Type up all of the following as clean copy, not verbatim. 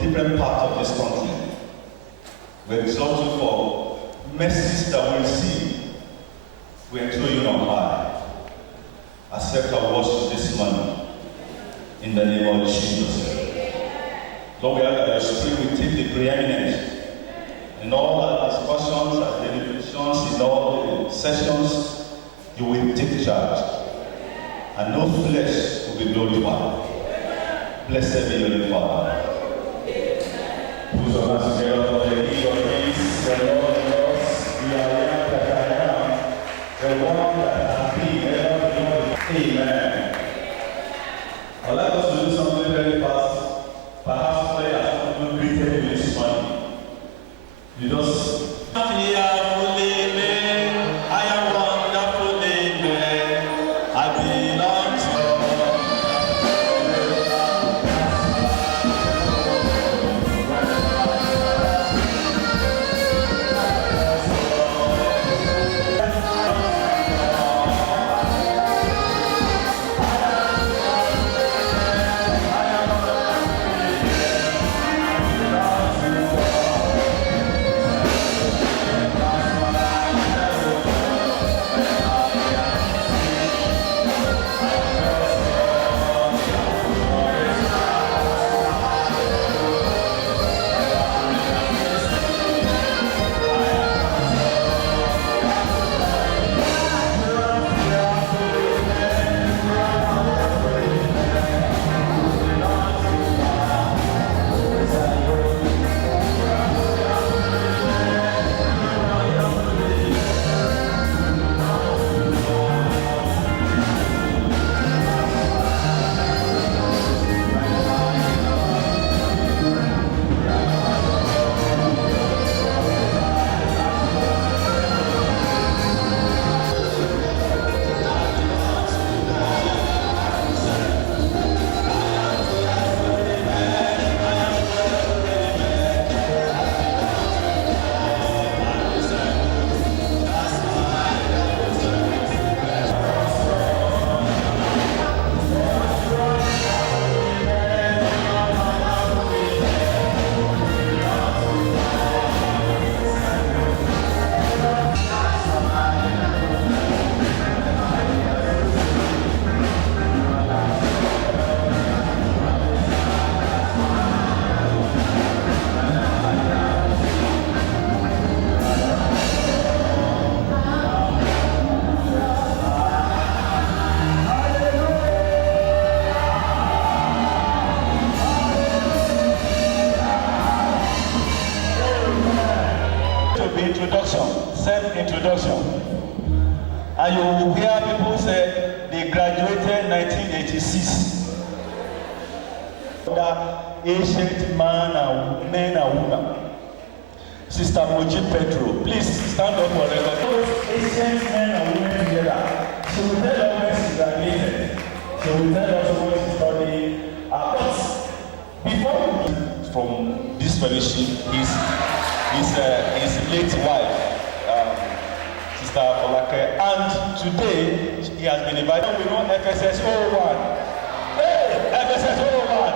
different parts of this country. We exalt you for mercies that we receive. We enthrone you on high. Accept our worship this morning in the name of Jesus. Lord, we ask that your spirit will take the preeminence in all our discussions and deliberations, in all the sessions. You will take charge, and no flesh will be glorified. Blessed be your name, Father. Who's on us together for the King of Kings, the Lord of Lords, the I am that I am, the one that has been, ever been. Amen. I'd like us to do something very fast. Perhaps pray as someone greeted you this morning. You just self-introduction, and you will hear people say they graduated 1986. The ancient men and women. Sister Moji Petro, please stand up for record. Those ancient men and women together. She will tell us where she graduated. She will tell us where she studied. But before we from this fellowship, his late wife, Sister Olake, and today he has been invited. We know FSS 01. Hey, FSS 01.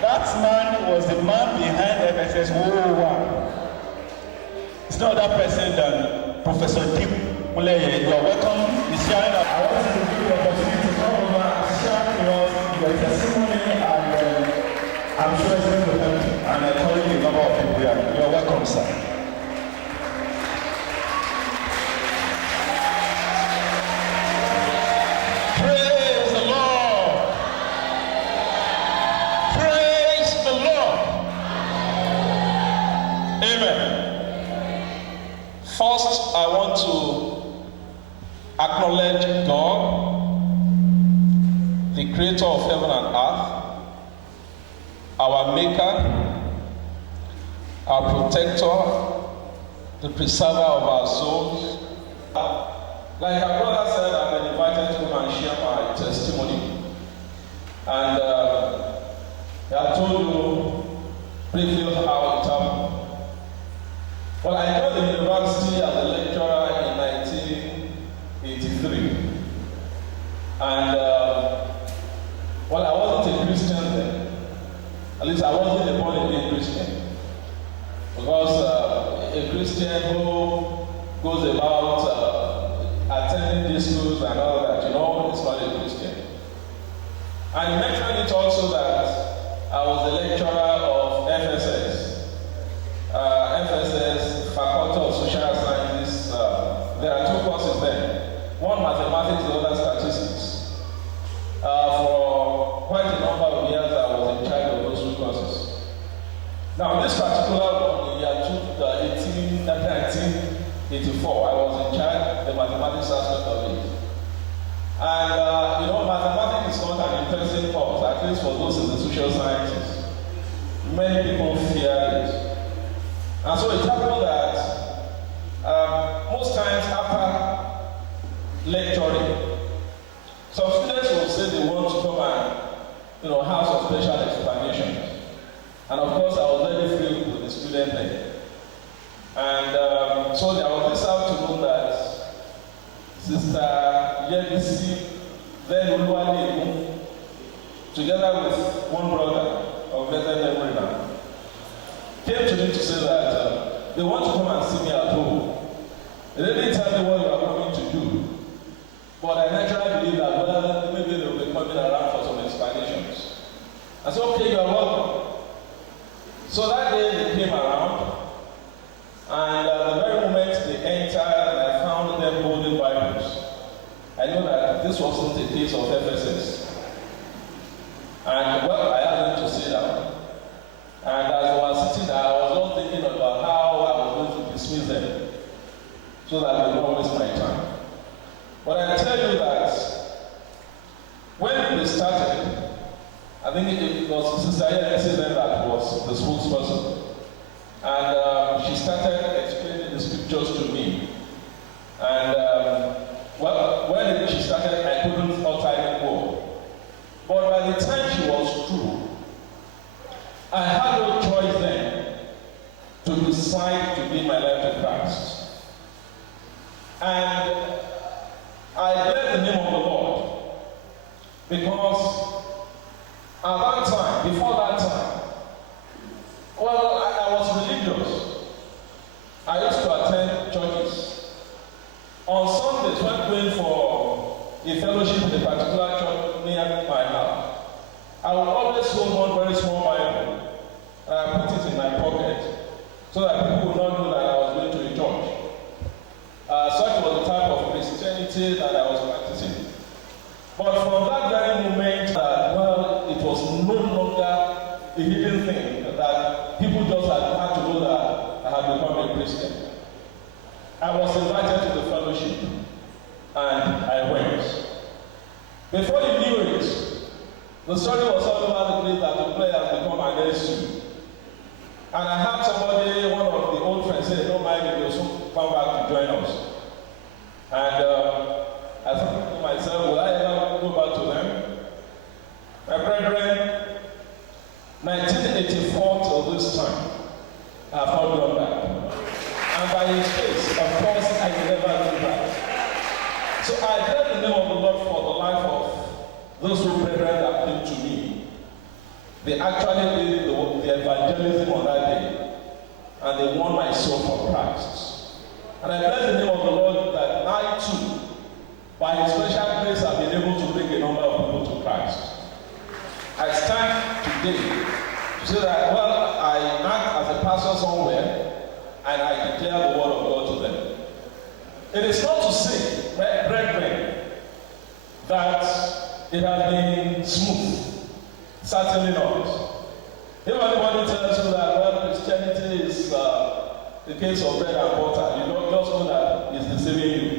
That man was the man behind FSS 01. It's not that person than Professor Deep Muleye. You are welcome. He's sharing. I want you to give you the opportunity to come over and share your testimony, and I'm sure it's going to help you. And I call you a number of people here. You are welcome, sir. First, I want to acknowledge God, the creator of heaven and earth, our maker, our protector, the preserver of our souls. Like our brother said, I've been invited to come and share my testimony. And I told you briefly how it happened. Well, I got the university as a lecturer in 1983. And, well, I wasn't a Christian then. least I wasn't a born-again Christian. Because a Christian who goes about attending these schools and all that, is not a Christian. And he mentioned it also that I was a lecturer of FSS. FSS, Faculty of Social Sciences. There are two courses there. One mathematics, the other statistics. For quite a number of years, I was in charge of those two courses. Now, this particular one, in the year 1984, I was in charge of the mathematics aspect of it. And, mathematics is not an interesting course, at least for those in the social sciences. Many people fear it. And so it happened that most times after lecturing, some students will say they want to come and, have some special explanations. And of course, I was very thrilled with the student there. And so there was this afternoon that Sister Yebisi, then Uluwale, together with one brother of blessed memory now, came to me to say that they want to come and see me at home. They didn't tell me what you are coming to do. But I naturally believe that, well, maybe they will be coming around for some explanations. I said, okay, you are welcome. So that day they came around, and at the very moment they entered and I found them holding Bibles, I know that this wasn't a case of FSS. And well, I had them to sit down. And as I was sitting there, I was all thinking about how I was going to dismiss them so that they don't waste my time. But I tell you that when we started, I think it was Sister Yebisi that was the spokesperson. And she started explaining the scriptures to me. And when she started, I couldn't utter any word. But by the time she was through, I had no choice then to decide to give my life to Christ. And I bless the name of the Lord because at that time, before that time, well, I was religious. I used to attend churches. On Sundays, when going for a fellowship in a particular church near my house, I would always hold one very small Bible and I put it in my pocket so that people would not know that I was going to a church. Such was the type of Christianity that I was practicing. But from that very moment, it was no longer a hidden thing that people just had to know that I had become a Christian. I was invited to the fellowship and I went. Before you knew it, the story was all over the place that the player has become an SU. And I had somebody, one of the old friends, say, don't mind if you soon come back to join us. And I thought to myself, will I ever go back to them? My brethren, 1984 till this time, I have not gone back. And by His grace, of course, I will never go back. So I bless the name of the Lord for the life of those two brethren that came to me. They actually did the evangelism on that day, and they won my soul for Christ. And I bless the name of the Lord that I too, by His special grace, have been able to bring a number of people to Christ. I stand today to say that, well, I act as a pastor somewhere, and I declare the word of God to them. It is not to say, brethren, that it has been smooth. Certainly not. If anybody tells you that, well, Christianity is the case of bread and butter, you don't just know that it's deceiving you.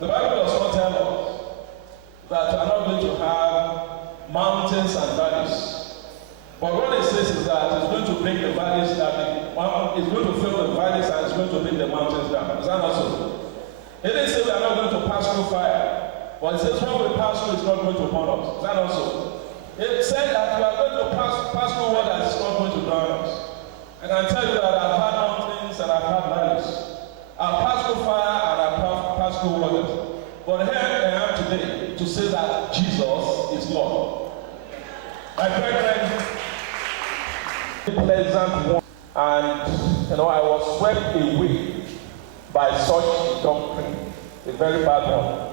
The Bible does not tell us that we're not going to have mountains and valleys. But what it says is that it's going to bring the valleys down. It's going to fill the valleys and it's going to bring the mountains down. Is that not so? It didn't say we are not going to pass through fire. But it says when we pass through, it's not going to burn us. Is that not so? It said that we are going to pass through water that is not going to drown us. I can tell you that I've had mountains and I've had valleys. I've passed through fire and I've passed through water. But here I am today to say that Jesus is Lord. My brethren, pleasant one, and I was swept away by such doctrine, a very bad one.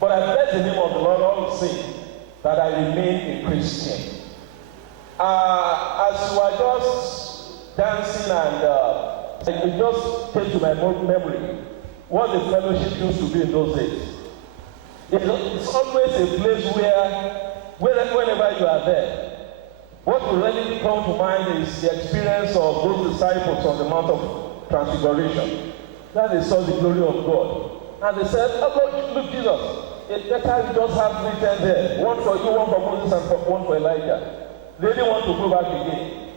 But I bless the name of the Lord all the same that I remain a Christian. As you are just dancing and it just came to my memory what the fellowship used to be in those days. It's always a place where whenever you are there, what will really come to mind is the experience of those disciples on the Mount of Transfiguration. That they saw the glory of God. And they said, oh God, look, Jesus, it's better you just have 3 tents there. One for you, one for Moses, and one for Elijah. They didn't want to go back again.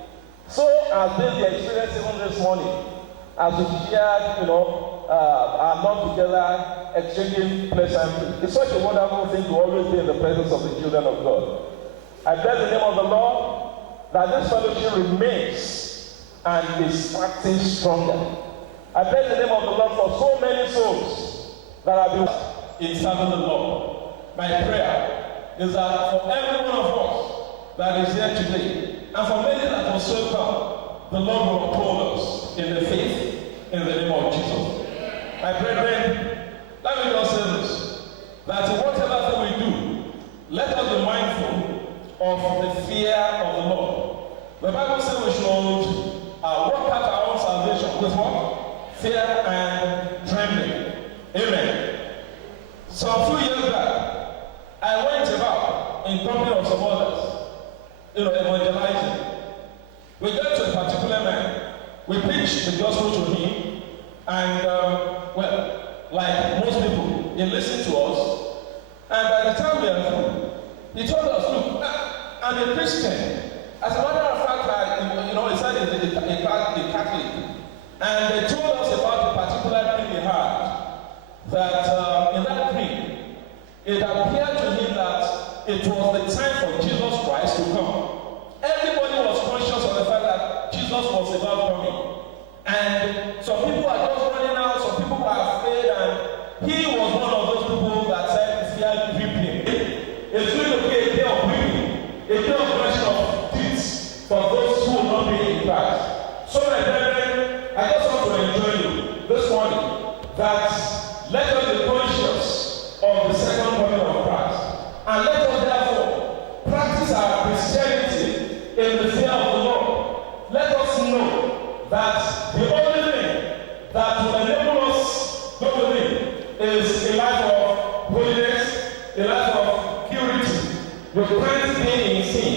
So as been the experience even this morning, as we shared, our lunch together, exchanging pleasantly. It's such a wonderful thing to always be in the presence of the children of God. I bless the name of the Lord that this fellowship remains and is acting stronger. I bless the name of the Lord for so many souls that have been in serving the Lord. My prayer is that for every one of us that is here today, and for many that will still come, the Lord will uphold us in the faith in the name of Jesus. My brethren, let me just say this, that in whatever thing we do, let us be mindful of the fear of the Lord. The Bible says we should work out our own salvation with what? Fear and trembling. Amen. So a few years back, I went about in company of some others, evangelizing. We got to a particular man, we preached the gospel to him, and like most people, he listened to us, and by the time we are through, he told us, look, I'm a Christian. As a matter of fact, he said he's a Catholic, and they told us about a particular dream he had, that in that dream, it appeared to him that it was the time for Jesus Christ to come. Everybody was conscious of the fact that Jesus was about coming. And some people are just running out, some people were afraid, and he was one of those people that said fear gripped him. It's going to be a day of gripping, a day of question of deeds for those who will not be in Christ. So my brethren, I just want to enjoy you this morning that let us be conscious of the second coming of Christ. And let us therefore practice our Christianity in the fear of the Lord. Let us know that the only thing that will enable us to believe is a life of holiness, a life of purity. You can't be in sin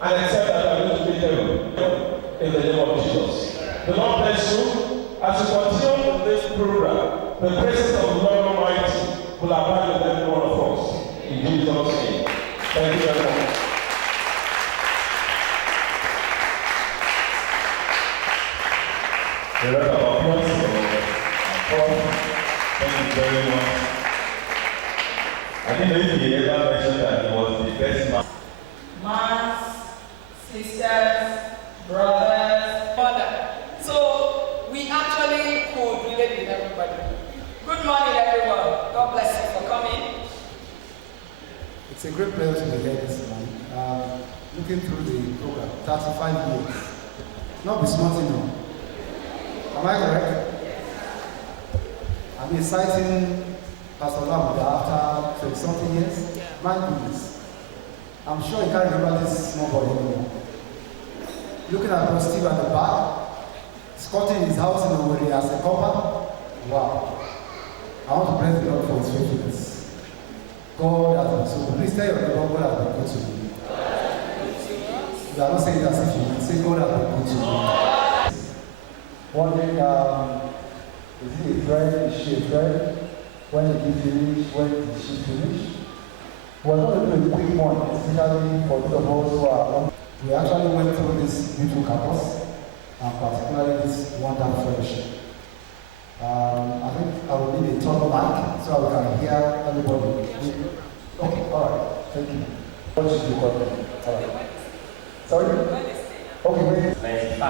and accept that you are going to be heaven in the name of Jesus. The Lord bless you. As you continue this program, the presence of the Lord Almighty will abide with every one of us. In Jesus' name. Thank you very much. A round of applause for Paul. Thank you very much. I didn't know if he ever mentioned that he was the best man. Moms, sisters, brothers, father. So we actually could relate with everybody. Good morning, everyone. God bless you for coming. It's a great pleasure to be here this morning. Looking through the program, 35 years. Not be smart enough. Am I correct? I'm exciting Pastor Lamb after 20-something years. Yeah. My goodness. I'm sure you can't remember this small boy anymore. Looking at Brother Steve at the back, squatting his house in Owerri as a copper. Wow. I want to praise the Lord for his faithfulness. God has been so good. Please tell your neighbor, God has been good to you. You are not saying that as if you say God has been good to you. Wondering, is he a friend? Is she a friend? When did he finish? When did she finish? We're going to do a quick one, especially for those of us who are. We actually went through this beautiful campus, and particularly this wonderful fellowship. I think I will need a turn mic so we can hear everybody. Okay, all right, thank you. What should you call me? All right. Sorry? Okay, wait. 95.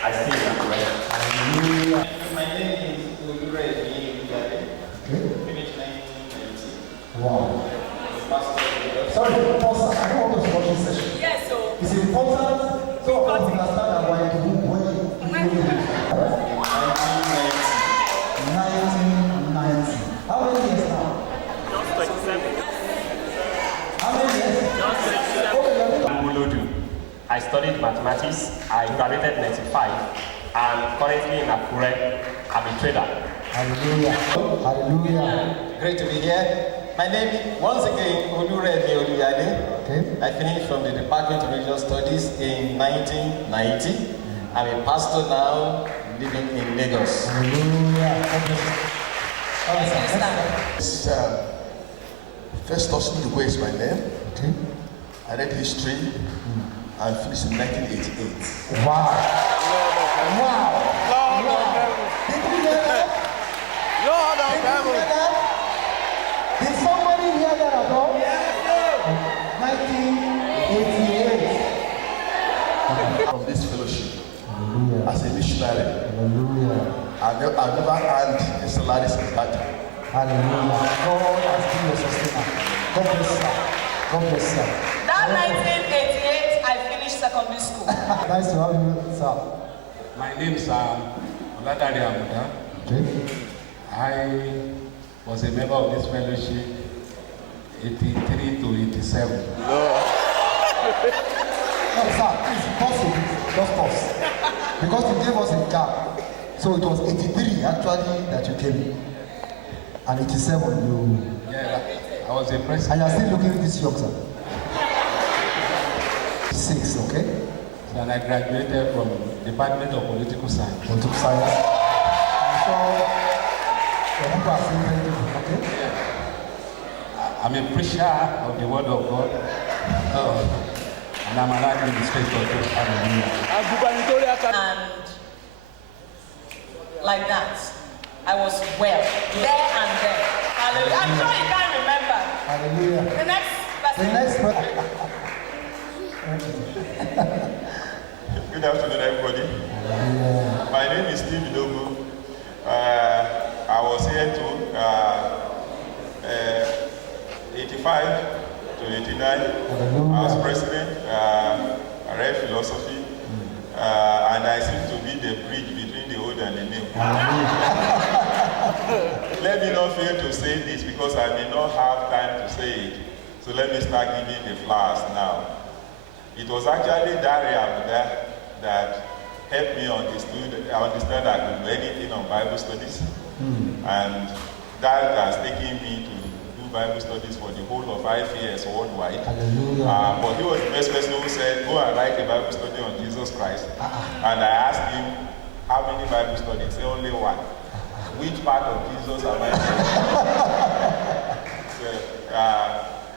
I still am correct. My name is Ogure Yiyare. Okay. Finished 1990. Wow. Master. Sorry, pause. I don't want to watch this session. Yes, so It's important. So, I graduated in 95 and currently in Akure. I'm a trader. Hallelujah. Hallelujah. Great to be here. My name is, once again, Oluremi Oluyade. Okay. I finished from the Department of Religious Studies in 1990. I'm a pastor now, living in Lagos. Hallelujah. It's Festus Ndugwe is my name. Okay. I read history and finished in 1988. Wow. Wow. Did you hear that? Lord of Did you hear heaven. that? Did somebody hear that at all? 1988. From this fellowship Hallelujah. as a missionary. Hallelujah. I've never earned a salary since that time. Hallelujah. God has been your sustainer. God bless you. God bless you. That 1988, I finished secondary school. Nice to have you, sir. My name is Oladare Amuda. Okay. I was a member of this fellowship 83 to 87. No, sir, please, pause a bit. Just pause. Because you gave us a gap. So it was 83 actually that you came. And 87 you... Yeah, I was a And president. you are still looking at this young, sir. 6, okay? And I graduated from Department of Political Science. Political science. So, the people are saying very good, okay? I'm a preacher of the Word of God. And I'm an administrator too. Hallelujah. And like that, I was well, there and there. Hallelujah. I'm sure you can't remember. Hallelujah. The next The person. next person. Good afternoon, everybody. My name is Steve Idogu. I was here to 85 to 89. I was president. I read philosophy, and I seem to be the bridge between the old and the new. Let me not fail to say this because I may not have time to say it. So let me start giving the flowers now. It was actually Daria that helped me understand I could do anything on Bible studies. And that has taken me to do Bible studies for the whole of 5 years worldwide. But he was the best person who said, go and write a Bible study on Jesus Christ. And I asked him, how many Bible studies? He said, only one. Which part of Jesus am I doing?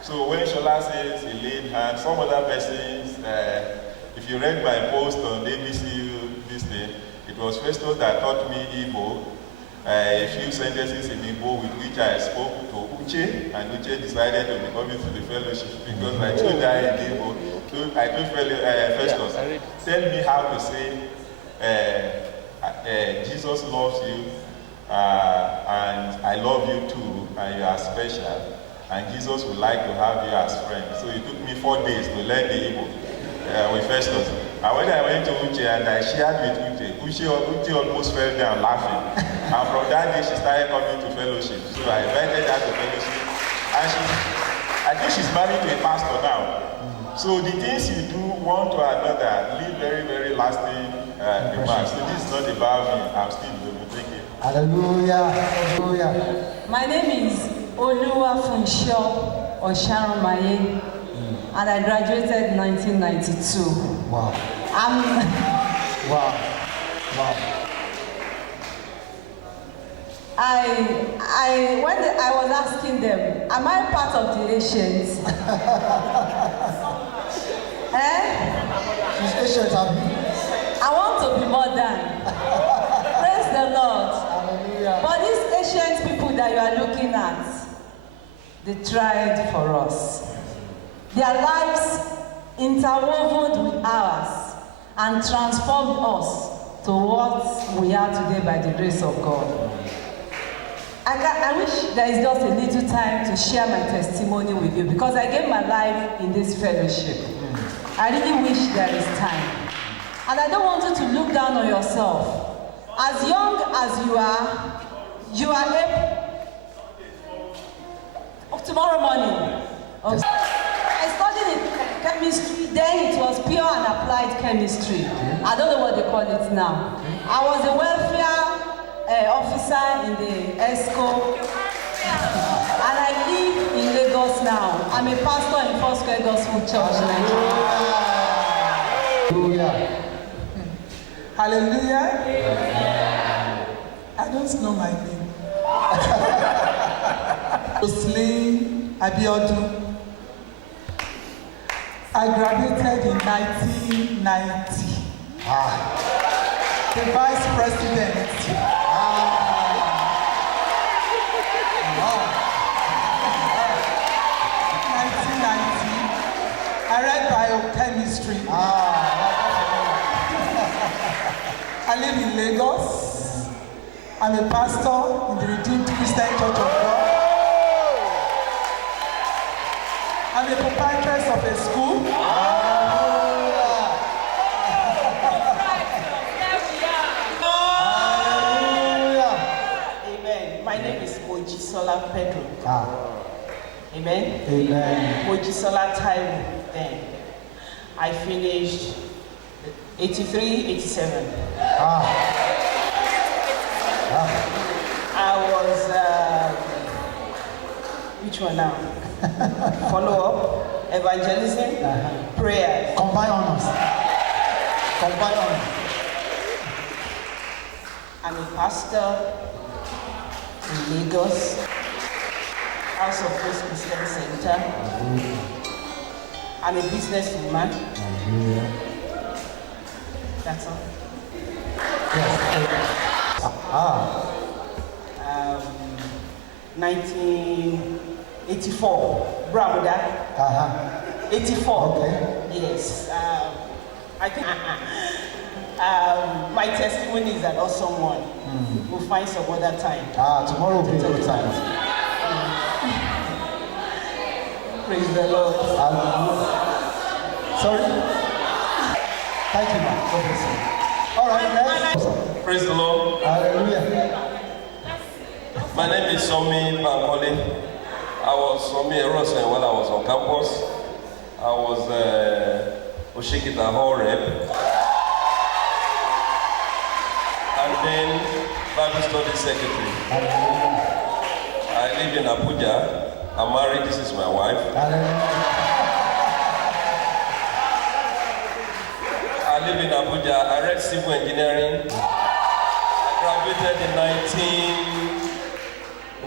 So when Shola says he laid hands, some other persons, if you read my post on ABC this day, it was Festus that taught me Igbo, a few sentences in Igbo with which I spoke to Uche, and Uche decided to be coming to the fellowship because I told her in Igbo, I told Festus, tell me how to say Jesus loves you, and I love you too, and you are special. And Jesus would like to have you as friends. So it took me 4 days to learn the Igbo with Festus. And when I went to Uche and I shared with Uche almost fell down laughing. And from that day, she started coming to fellowship. So I invited her to fellowship. And I think she's married to a pastor now. So the things you do one to another leave very, very lasting remarks. So this is not about me. I'm still doing it. Thank you. Hallelujah. Hallelujah. My name is Oluwafunsho Osharumaye, and I graduated in 1992. Wow. Wow. When I was asking them, am I part of the ancients? She's ancient, Abby. I want to be modern. Praise the Lord. Hallelujah. But these ancient people that you are looking at, they tried for us. Their lives interwoven with ours and transformed us to what we are today by the grace of God. I wish there is just a little time to share my testimony with you because I gave my life in this fellowship. I really wish there is time. And I don't want you to look down on yourself. As young as you are able. Tomorrow morning. I studied in chemistry. Then it was pure and applied chemistry. I don't know what they call it now. I was a welfare officer in the ESCO. And I live in Lagos now. I'm a pastor in Foursquare Gospel Church, Nigeria. Hallelujah. I don't know my name. Roslyn Abiodun. I graduated in 1990. The vice president. 1990. I read biochemistry. I live in Lagos. I'm a pastor in the Redeemed Christian Church of God. I'm a proprietress of a school. Amen. My name is Mojisola Pedro. Amen. Amen. Mojisola Taiwo. Then I finished 83, 87. I was which one now? Follow up, evangelism, prayers. Combine honors. Combine honors. I'm a pastor in Lagos, House of Praise Christian Center. I'm a businesswoman. That's all. 1984, Brahmuda. 84. Okay. Yes. I think my testimony is an awesome one. We'll find some other time. Tomorrow will be a good time. Praise the Lord. Sorry. Thank you, man. God bless you. All right, next. Praise the Lord. Hallelujah. My name is Somi Bankole. I was Somi Erosen when I was on campus. I was Oshikita Hall rep. And then Bible study secretary. I live in Abuja. I'm married. This is my wife. I live in Abuja. I read civil engineering. I graduated in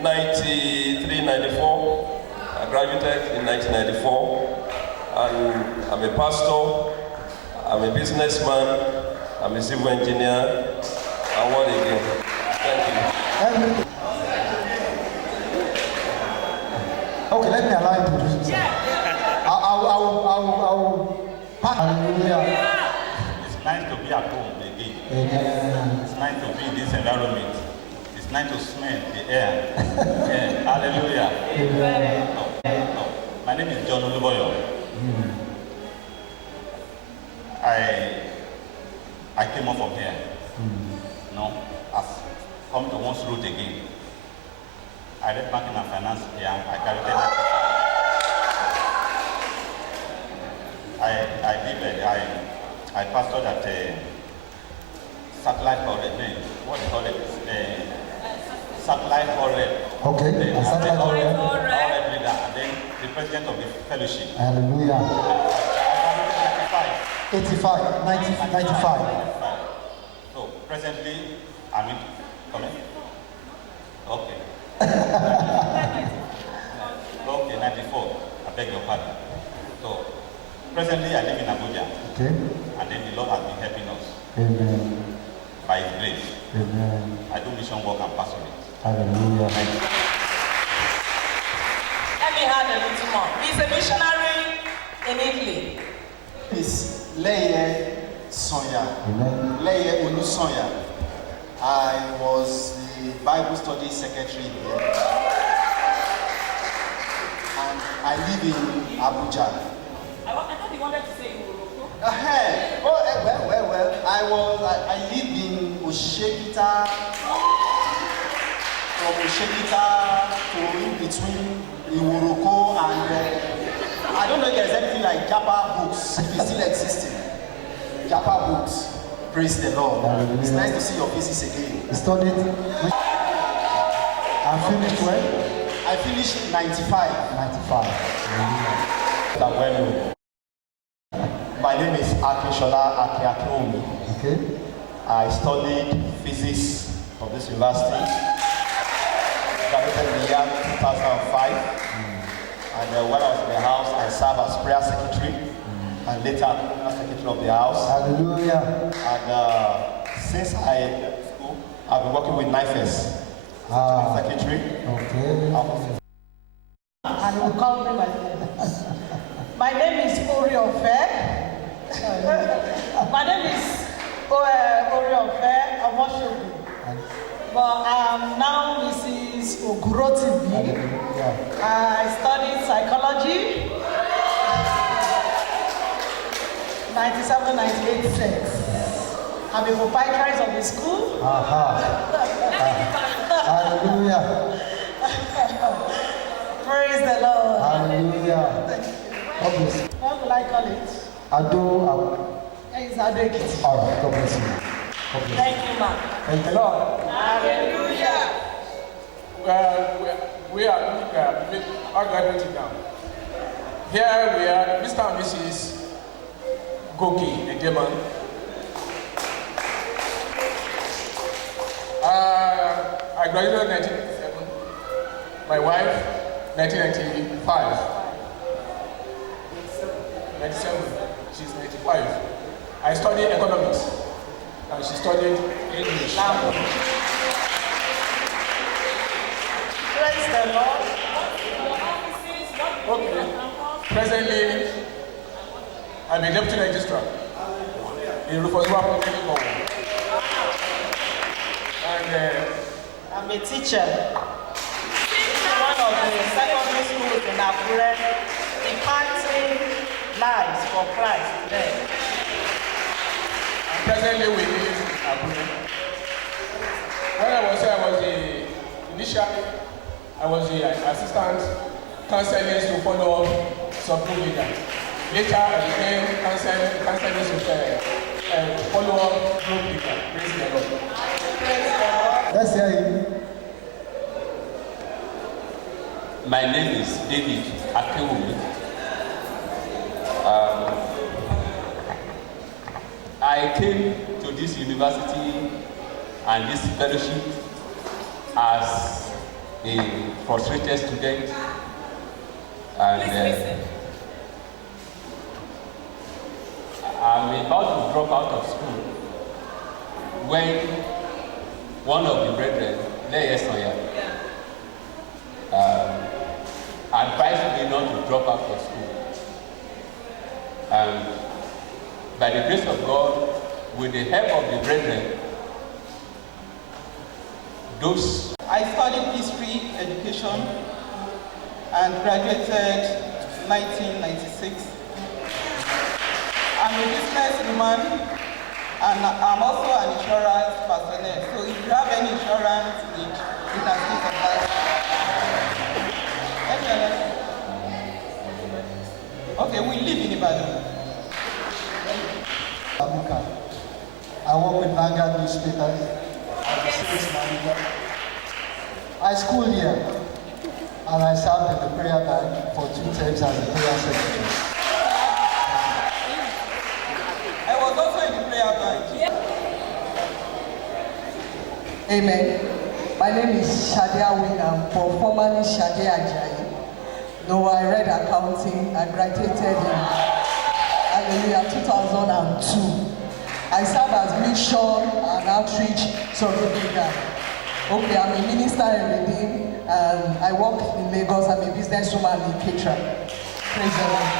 1993-94. I graduated in 1994. And I'm a pastor. I'm a businessman. I'm a civil engineer. And what again? Thank you. Okay, let me allow you to do something. I'll Hallelujah. It's nice to be at home again. Amen. It's nice to be in this environment. It's nice to smell the air. Yeah. Hallelujah. Amen. No. My name is John Oluboyo. I came up from here. No, I've come to one's route again. I read banking and finance here. I graduated. I pastored at Satellite Hall. What do you call it? Satellite Hall. Okay, Satellite Hall. And then the president of the fellowship. Hallelujah. 85, 95. So presently, I'm in. Comment? Okay. Okay, 94. I beg your pardon. So presently, I live in Abuja. Okay. And then the Lord has been helping us. Amen. By His grace. Amen. I do mission work and pastorate. Hallelujah. Let me add a little more. He's a missionary in Italy. It's Leye Sonya. Amen. Leye Olusonya. I was the Bible study secretary here. And I live in Abuja. I thought you wanted to say Uroko. Well. I lived in Oshekita. From Oshekita to in between Iworoko and I don't know if there's anything like Japa Books, if it's still existing. Japa Books. Praise the Lord. It's nice to see your faces again. Studied. I finished when? I finished 95. 95. My name is Akinshola Akiakomi. Okay. I studied physics from this university. Graduated in the year 2005. And when I was in the house, I served as prayer secretary. And later, as secretary of the house. Hallelujah. And since I left school, I've been working with NIFES. Secretary. Okay. And will call me my name. My name is Ori Ofe. My name is Ori Ofe Omoshogu. But I'm now Mrs. Ogurotibi. I studied psychology. 97, 98 cents. I'm a proprietress of the school. Hallelujah. Praise the Lord. Hallelujah. What will I call it? Ado. It's Adekit. All right. God bless you. God bless you. Thank you, ma'am. Thank the Lord. Hallelujah. We are graduating now. Here we are, Mr. and Mrs. Goki Egeman. I graduated in 1997. My wife, 1995. 97. She's 95. I studied economics. And she studied English. Praise the Lord. Okay. Presently, I'm a deputy registrar in Rufus Wappo. And I'm a teacher. One of the secondary schools in Akure, imparting lives for Christ today. And presently we live in Akure. When I was here, initially, I was the assistant counselor to follow sub-group leader. Later, I became counselor to follow up group leader. Praise the Lord. Let's hear you. My name is David Akewumi. I came to this university and this fellowship as a frustrated student, and I'm about to drop out of school when one of the brethren, Leye Soya, advised me not to drop out of school. And by the grace of God, with the help of the brethren, I studied history education and graduated 1996. I'm a businesswoman and I'm also an insurance personnel. So if you have any insurance need, you can still contact. Okay, we live in Ibadan. I work with Vanguard newspapers. I'm a sales manager. I schooled here, and I served in the prayer band for 2 terms as a prayer secretary. I was also in the prayer band. Amen. My name is Shadia William, formerly Shadia Ajayi. Though I read accounting, I graduated in 2002. I serve as mission and outreach surrogate leader. Okay, I'm a minister in Redeem, and I work in Lagos. I'm a businesswoman in Ketra. Praise the Lord.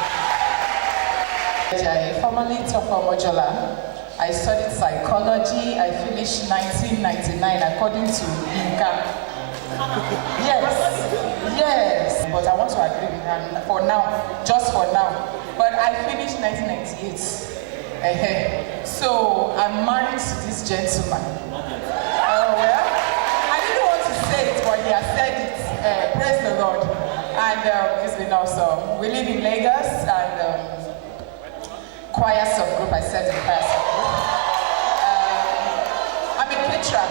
Formerly Topo Mojola. I studied psychology. I finished 1999 according to Inca. Yes. But I want to agree with her for now, just for now. But I finished 1998. So I'm married to this gentleman. Well, I didn't want to say it, but he has said it. Praise the Lord. and it's been awesome. We live in Lagos, and choir subgroup, I said in choir subgroup. I'm a caterer,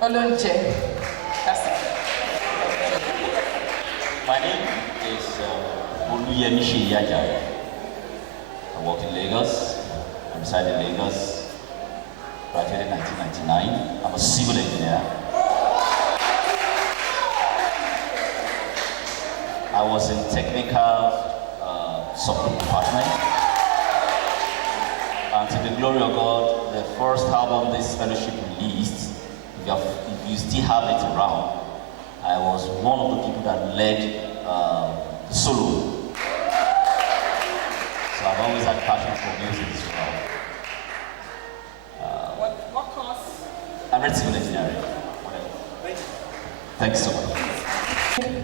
Olonje. That's it. My name is Oluyemi Sheyajai. I work in Lagos. I reside in Lagos. Graduated in 1999. I'm a civil engineer. I was in technical subgroup department. And to the glory of God, the first album this fellowship released, if you still have it around, I was one of the people that led the solo. So I've always had passion for music as well. What course? I read civil engineering. Thanks so much.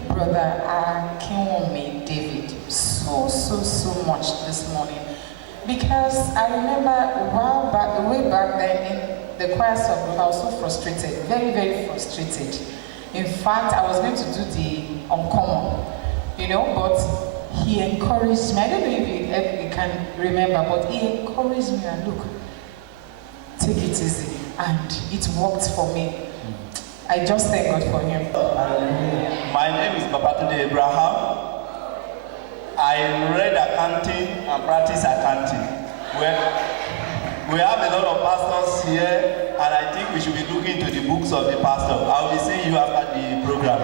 Brother Akinwumi David, so much this morning, because I remember way back then in the choir subgroup, I was so frustrated, very frustrated. In fact, I was going to do the uncommon, but he encouraged me. I don't know if you can remember, but he encouraged me and look, take it easy, and it worked for me. I just thank God for him. My name is Babatunde Abraham. I read accounting and practice accounting. We have a lot of pastors here, and I think we should be looking into the books of the pastor. I'll be seeing you after the program.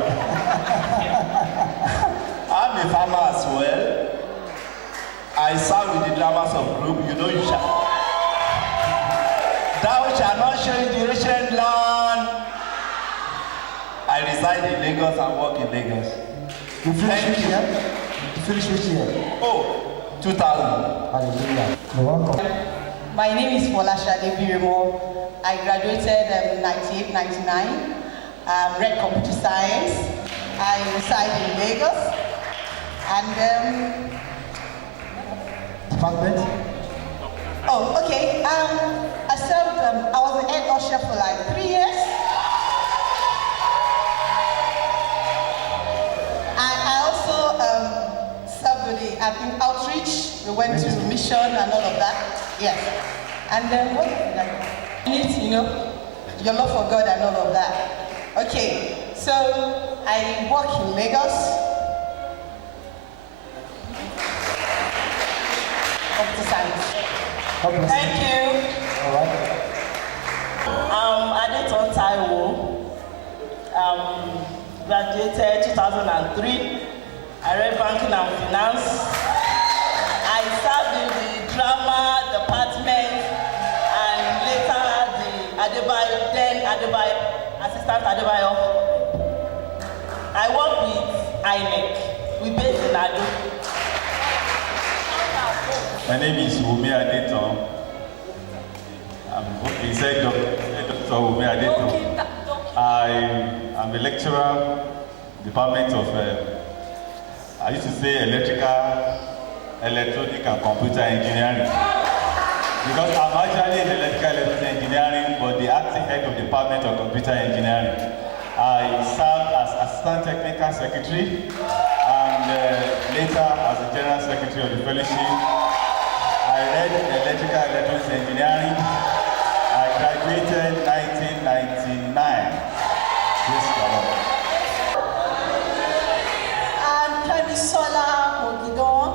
I'm a farmer as well. I serve with the Dramas of Group. You shall. Thou shalt not show in the ancient land. I reside in Lagos and work in Lagos. You finish which year? Oh, 2000. Hallelujah. You're welcome. My name is Folashade Birimo. I graduated 98, 99. Read computer science. I reside in Lagos. And department? Oh, okay. I served. I was the head usher for like 3 years. I also served with the outreach. We went to mission and all of that. Yes. And then what did I do? Your love for God and all of that. Okay. So I work in Lagos. Computer science. Thank you. All right. Adeton Taiwo. Graduated 2003. I read banking and finance. I served in the drama department and later the assistant Adebayo. I work with INEC. We based in Ado. My name is Wumi Adeton. He said Dr. Wumi Adeton. I am a lecturer, Department of, I used to say electrical, electronic and computer engineering. Because I'm actually in electrical electronic engineering, but the acting head of Department of Computer Engineering. I served as Assistant Technical Secretary and later as the General Secretary of the Fellowship. I read electrical electronics engineering. I graduated 1999. I'm Kemisola Ogidon.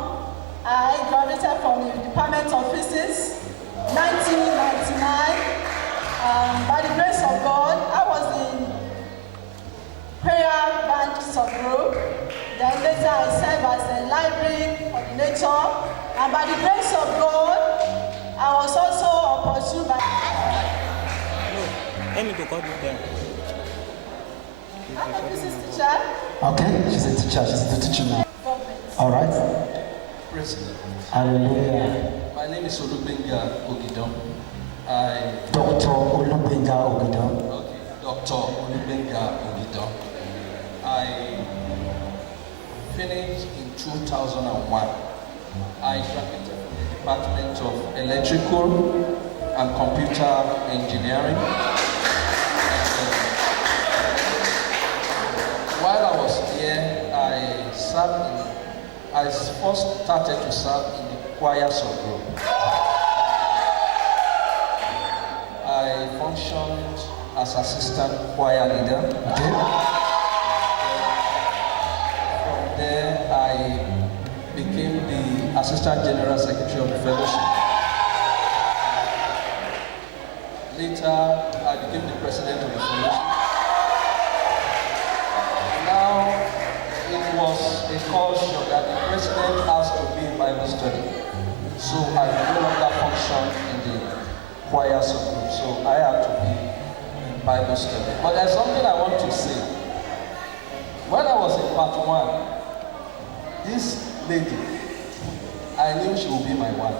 I graduated from the Department of Physics, 1999. By the grace of God, I was in prayer band subgroup. Then later I served as a library coordinator. And by the grace of God, I was also pursued by... Let me go call them. I'm a physics teacher. Okay, she's a teacher. She's the teacher now. All right. President. Hallelujah. My name is Olubenga Ogidon. Dr. Olubenga Ogidon. Okay, Dr. Olubenga Ogidon. I finished in 2001. I graduated from the Department of Electrical and Computer Engineering. While I was here, I I first started to serve in the choir subgroup. I functioned as assistant choir leader. Okay. From there, I became the assistant general secretary of the fellowship. Later, I became the president of the fellowship. Now, it was a culture that the president has to be in Bible study. So I no longer function in the choir subgroup. So I have to be in Bible study. But there's something I want to say. When I was in part 1, this lady, I knew she would be my wife.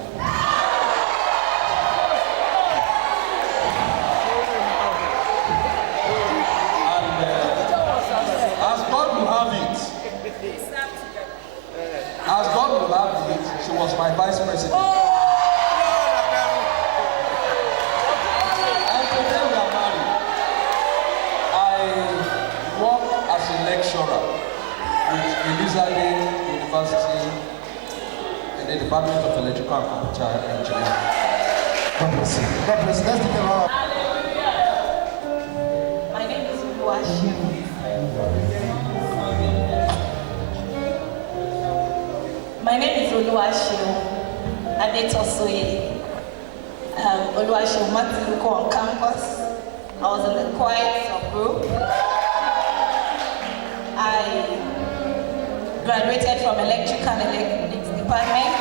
As God will have it, she was my vice president. And today we are married. I work as a lecturer with Elizabeth University in the Department of Electrical and Computer Engineering. God bless you. God bless you. Let's take a round. My name is Oluwaseun. My name is Oluwaseun Adetosoye. Oluwaseun Matiluko on campus. I was in the choir subgroup. I graduated from Electrical and Electronics Department.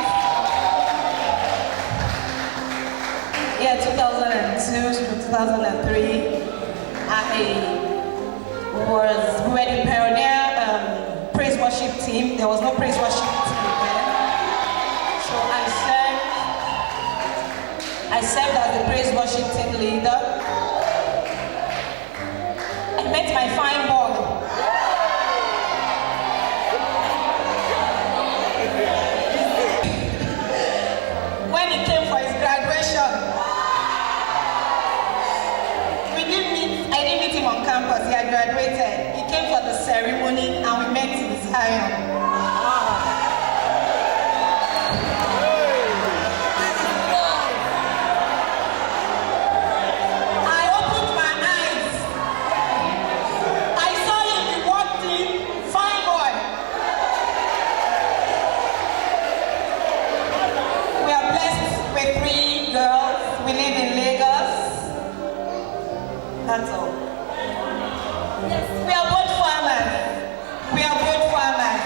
Yeah, 2002 to 2003. We were the pioneer praise worship team. There was no praise worship team then. So I served as the praise worship team leader. I met my fine boy. When he came for his graduation, I didn't meet him on campus. He had graduated. He came for the ceremony and we met in Zion. I opened my eyes. I saw him. He walked in. Fine boy. We are blessed with 3 girls. We live in Lagos. That's all. Yes, we are both farmers. We are both farmers.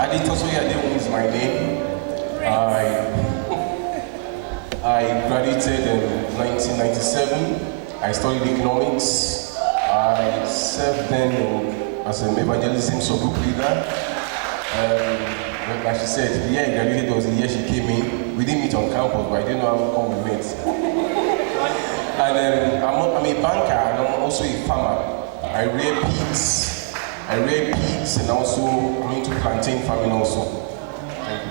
Adetosoye Adeomu is my name. I graduated in 1997. I studied economics. I served then as an evangelism subgroup leader. Like she said, the year I graduated was the year she came in. We didn't meet on campus, but I didn't know how come we met. And I'm a banker and I'm also a farmer. I rear pigs. And also I'm into plantain farming also. Thank you.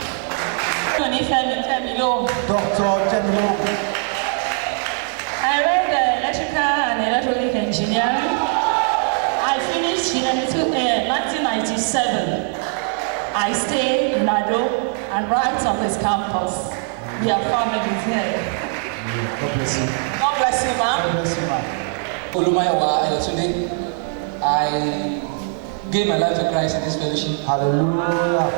Dr. General. I read electrical and electronic engineering. I finished in 1997. I stay in Ado and right on this campus. We are families here. God bless you. God bless you, ma'am. God bless you, ma'am. Olumayowa Ayotunde. I gave my life to Christ in this fellowship. Hallelujah.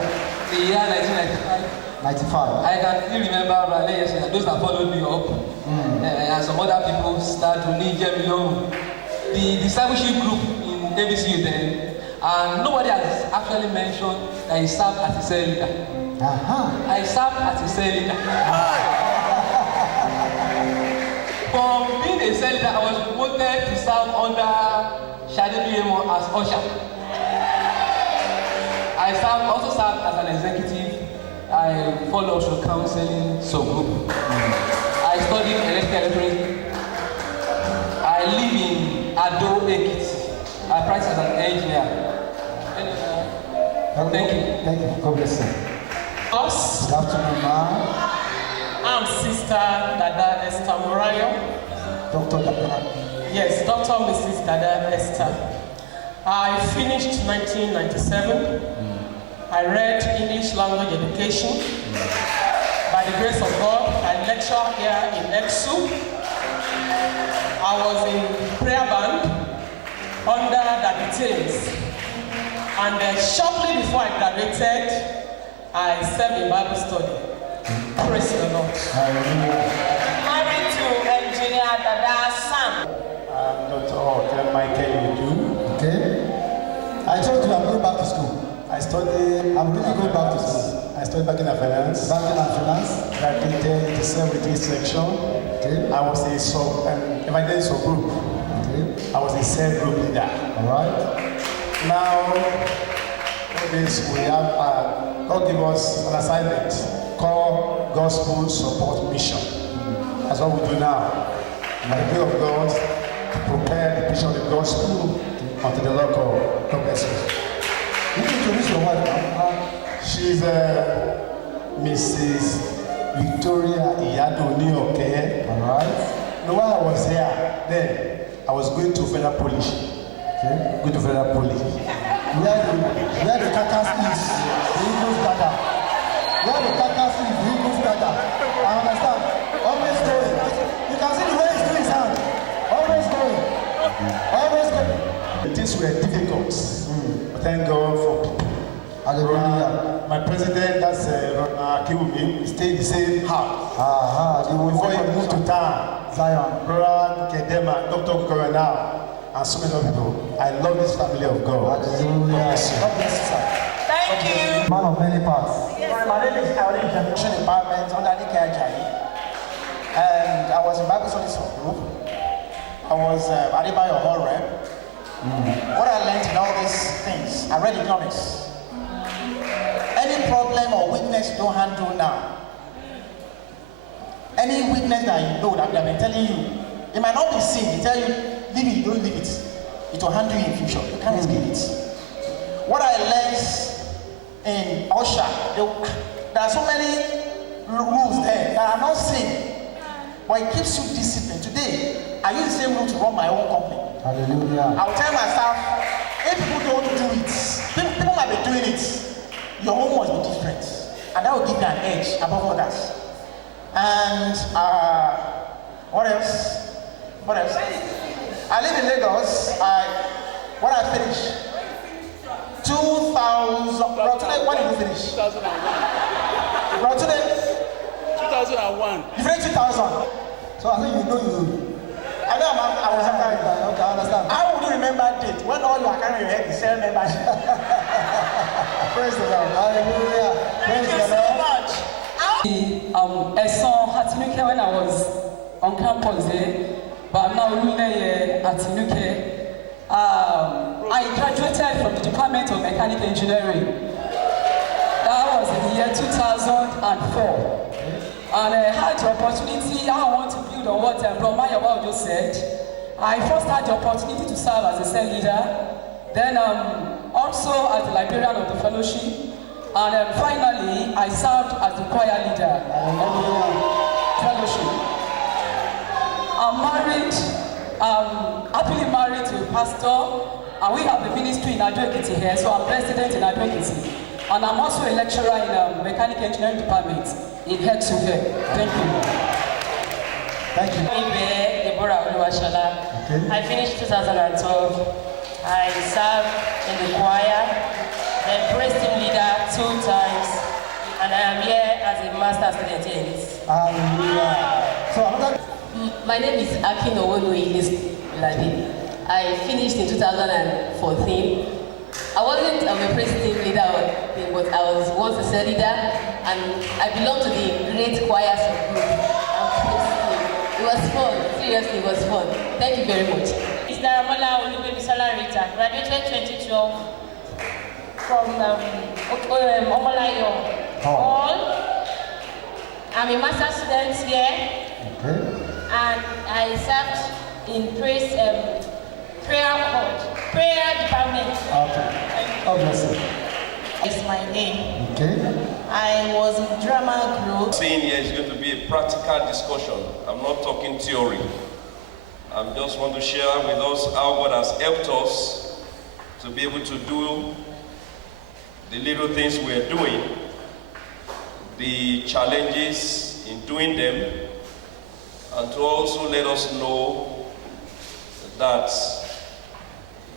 The year 1995. 95. I can still remember those that followed me up. And some other people start to need Jemilo. The discipleship group in ABCU then. And nobody has actually mentioned that he served as a cell leader. I served as a cell leader. For being a cell leader, I was promoted to serve under Shade Biyemo as usher. I also served as an executive. I followed social counseling subgroup. I studied electronics. I live in Ado Ekiti. I practice as an engineer. Thank you. Thank you. God bless you. Good afternoon, ma'am. I'm Sister Dada Esther Morayo. Dr. Dada. Yes, Dr. Mrs. Dada Esther. I finished 1997. I read English language education. By the grace of God, I lecture here in EXU. I was in prayer band under the teens. And shortly before I graduated, I served in Bible study. Praise the Lord. Married to engineer Dada Sam. I'm Dr. Hotel Michael Yudu. Okay. I told you I'm going back to school. I'm really going back to school. I studied banking and finance. Banking and finance. Graduated in the 73 section. Okay. I was a evangelist of group. Okay. I was a cell group leader. Alright. Now, we have God gave us an assignment called Gospel Support Mission. That's what we do now. By the will of God, to prepare the vision of the gospel unto the local purposes. You can introduce your wife now. She's Mrs. Victoria Iyadoni Oke. Alright. No, while I was here, then I was going to Federal Police. Okay. Going to Federal Police. Where the carcass is, the Eagles gather. Where the carcass is, the Eagles gather. I understand. Always going. You can see the way he's doing his hand. Always going. Always going. Things were difficult. But thank God for people. Hallelujah. My president, that's Kiwumi, stayed in the same house. Before he moved to town, Zion, Brother Kedema, Dr. Kukore now, and so many other people. I love this family of God. Hallelujah. God bless you. God bless you, sir. Thank you. Man of many parts. Yes. My name is Audi Generation Department under Nike Ajayi. And I was in Bible Studies group. I was Adebayo Hall Rep. What I learned in all these things, I read economics. Any problem or weakness you don't handle now, any weakness that you know that I've been telling you, it might not be seen. They tell you, leave it, don't leave it. It will handle you in future. You can't escape it. What I learned in OSHA, there are so many rules there that are not seen, but it keeps you disciplined. Today, I use the same rule to run my own company. Hallelujah. I'll tell myself, if people don't do it, people might be doing it. Your own must be different, and that will give you an edge above others. And what else? What else? I live in Lagos. When I finish, 2000. Bro, today, when did you finish? 2001. Bro, today? 2001. You finished 2000. So I think you know you. I know I was carrying. Okay, I understand. How would you remember date when all you are carrying your head is cell membership? Praise the Lord. Hallelujah. Praise the Lord. Ẹ̀sán Atinuke when I was on campus there, but now Olúnlẹ̀yẹ Atinuke. I graduated from the Department of Mechanical Engineering. That was in the year 2004. And I had the opportunity, I want to build on what Bro Mayowa just said. I first had the opportunity to serve as a cell leader, then also as the librarian of the fellowship, and finally I served as the choir leader of the fellowship. I'm married, happily married to a pastor, and we have a ministry in Ado-Ekiti here, so I'm president in Ado-Ekiti. And I'm also a lecturer in mechanical engineering department in EXU here. Thank you. Thank you. Deborah Oluwashola. Okay. I finished 2012. I served in the choir, then praise team leader 2 times, and I am here as a master student in this. My name is Akin Owonu Iladi. I finished in 2014. I wasn't a praise team leader, but I was once a cell leader, and I belong to the great choir group. It was fun. Seriously, it was fun. Thank you very much. It's Daramola Olubemisola Rita, graduated 2012 from Omolayo Hall. I'm a master student here, and I served in prayer department. Okay. God bless you. It's my name. Okay. I was in drama group. Saying here is going to be a practical discussion. I'm not talking theory. I just want to share with us how God has helped us to be able to do the little things we are doing, the challenges in doing them, and to also let us know that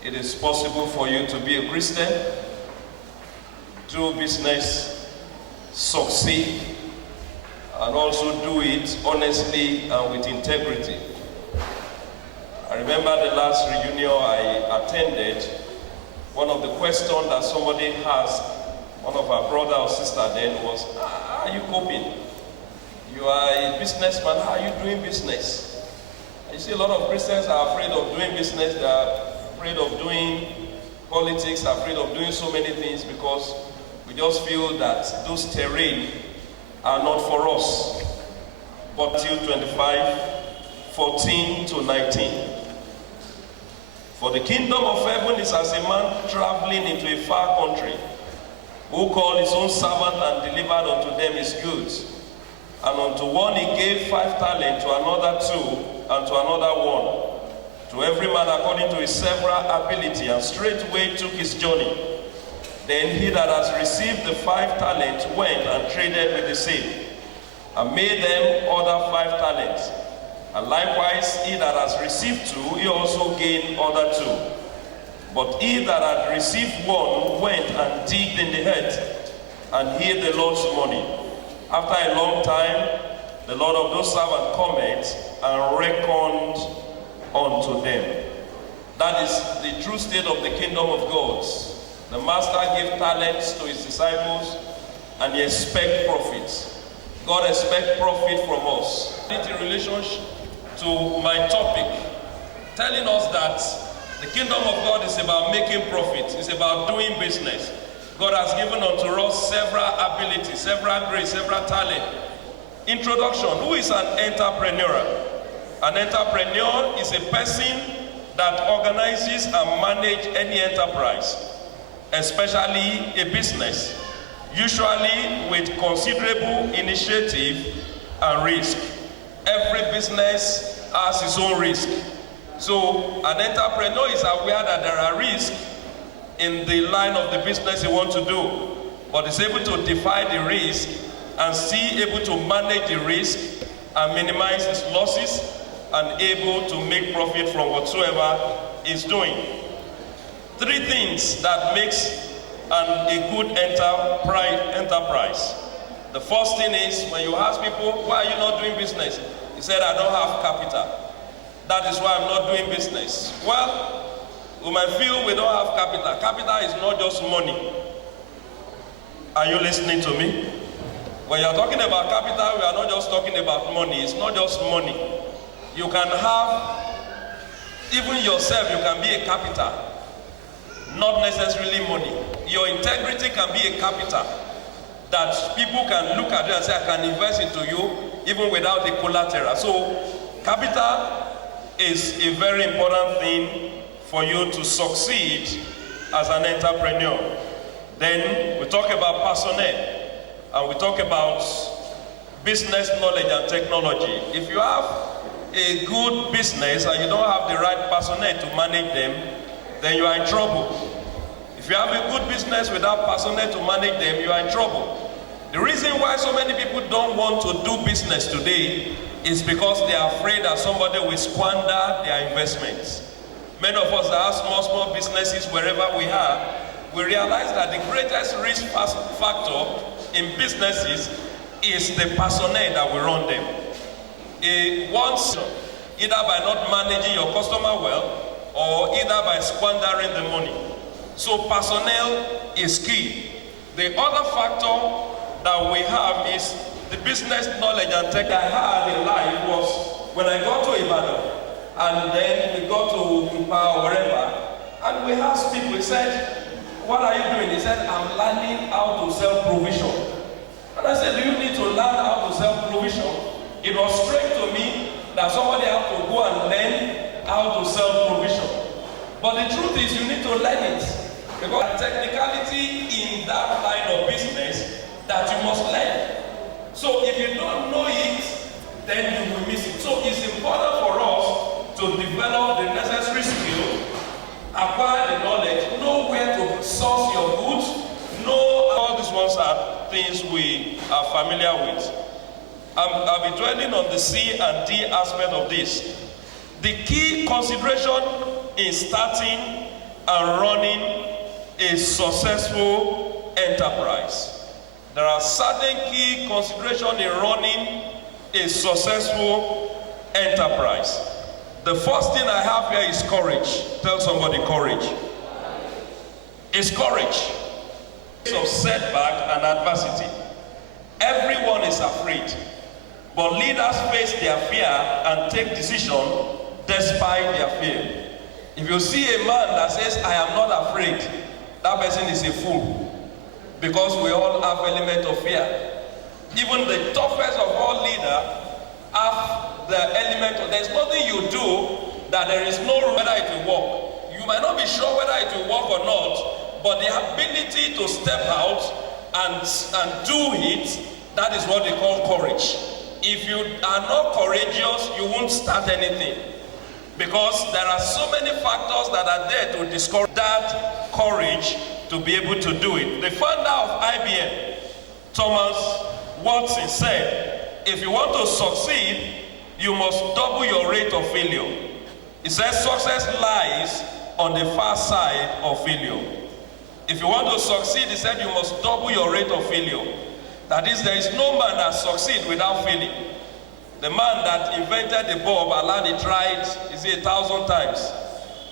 it is possible for you to be a Christian, do business, succeed, and also do it honestly and with integrity. I remember the last reunion I attended, one of the questions that somebody asked, one of our brother or sister then was, how are you coping? You are a businessman, how are you doing business? You see a lot of Christians are afraid of doing business, they are afraid of doing politics, are afraid of doing so many things because we just feel that those terrain are not for us. But Matthew 25, 14 to 19. For the kingdom of heaven is as a man traveling into a far country, who called his own servant and delivered unto them his goods. And unto one he gave 5 talents, to another 2, and to another 1. To every man according to his several ability, and straightway took his journey. Then he that has received the 5 talents went and traded with the same, and made them other 5 talents. And likewise he that has received 2, he also gained other 2. But he that had received 1 went and digged in the earth, and hid the Lord's money. After a long time, the Lord of those servants cometh and reckoned unto them. That is the true state of the kingdom of God. The master gave talents to his disciples, and he expects profit. God expects profit from us. In relationship to my topic, telling us that the kingdom of God is about making profit, it's about doing business. God has given unto us several abilities, several grace, several talent. Introduction, who is an entrepreneur? An entrepreneur is a person that organizes and manages any enterprise, especially a business, usually with considerable initiative and risk. Every business has its own risk. So an entrepreneur is aware that there are risks in the line of the business he wants to do, but is able to defy the risk and still able to manage the risk and minimize his losses and able to make profit from whatsoever he's doing. 3 things that makes a good enterprise. The first thing is, when you ask people, why are you not doing business? He said, I don't have capital. That is why I'm not doing business. Well, we might feel we don't have capital. Capital is not just money. Are you listening to me? When you're talking about capital, we are not just talking about money. It's not just money. You can have, even yourself, you can be a capital. Not necessarily money. Your integrity can be a capital that people can look at you and say, I can invest into you even without the collateral. So capital is a very important thing for you to succeed as an entrepreneur. Then we talk about personnel, and we talk about business knowledge and technology. If you have a good business and you don't have the right personnel to manage them, then you are in trouble. If you have a good business without personnel to manage them, you are in trouble. The reason why so many people don't want to do business today is because they are afraid that somebody will squander their investments. Many of us that have small businesses wherever we are, we realize that the greatest risk factor in businesses is the personnel that will run them. Once, either by not managing your customer well, or either by squandering the money. So personnel is key. The other factor that we have is the business knowledge and tech I had in life was when I got to Ibadan, and then we got to Kupa or wherever, and we asked people, we said, what are you doing? He said, I'm learning how to sell provision. And I said, do you need to learn how to sell provision? It was straight to me that somebody had to go and learn how to sell provision. But the truth is, you need to learn it. Because technicality in that line of business that you must learn. So if you don't know it, then you will miss it. So it's important for us to develop are familiar with. I'll be dwelling on the C and D aspect of this. The key consideration in starting and running a successful enterprise. There are certain key considerations in running a successful enterprise. The first thing I have here is courage. Tell somebody courage. It's courage. Of setback and adversity. Everyone is afraid. But leaders face their fear and take decision despite their fear. If you see a man that says, I am not afraid, that person is a fool. Because we all have element of fear. Even the toughest of all leaders have the element of, there's nothing you do that there is no whether it will work. You might not be sure whether it will work or not, but the ability to step out and do it, that is what they call courage. If you are not courageous, you won't start anything. Because there are so many factors that are there to discourage that courage to be able to do it. The founder of IBM, Thomas Watson, said, if you want to succeed, you must double your rate of failure. He says success lies on the far side of failure. If you want to succeed, he said you must double your rate of failure. That is, there is no man that succeeds without failing. The man that invented the bulb, Allah, he tried, 1,000 times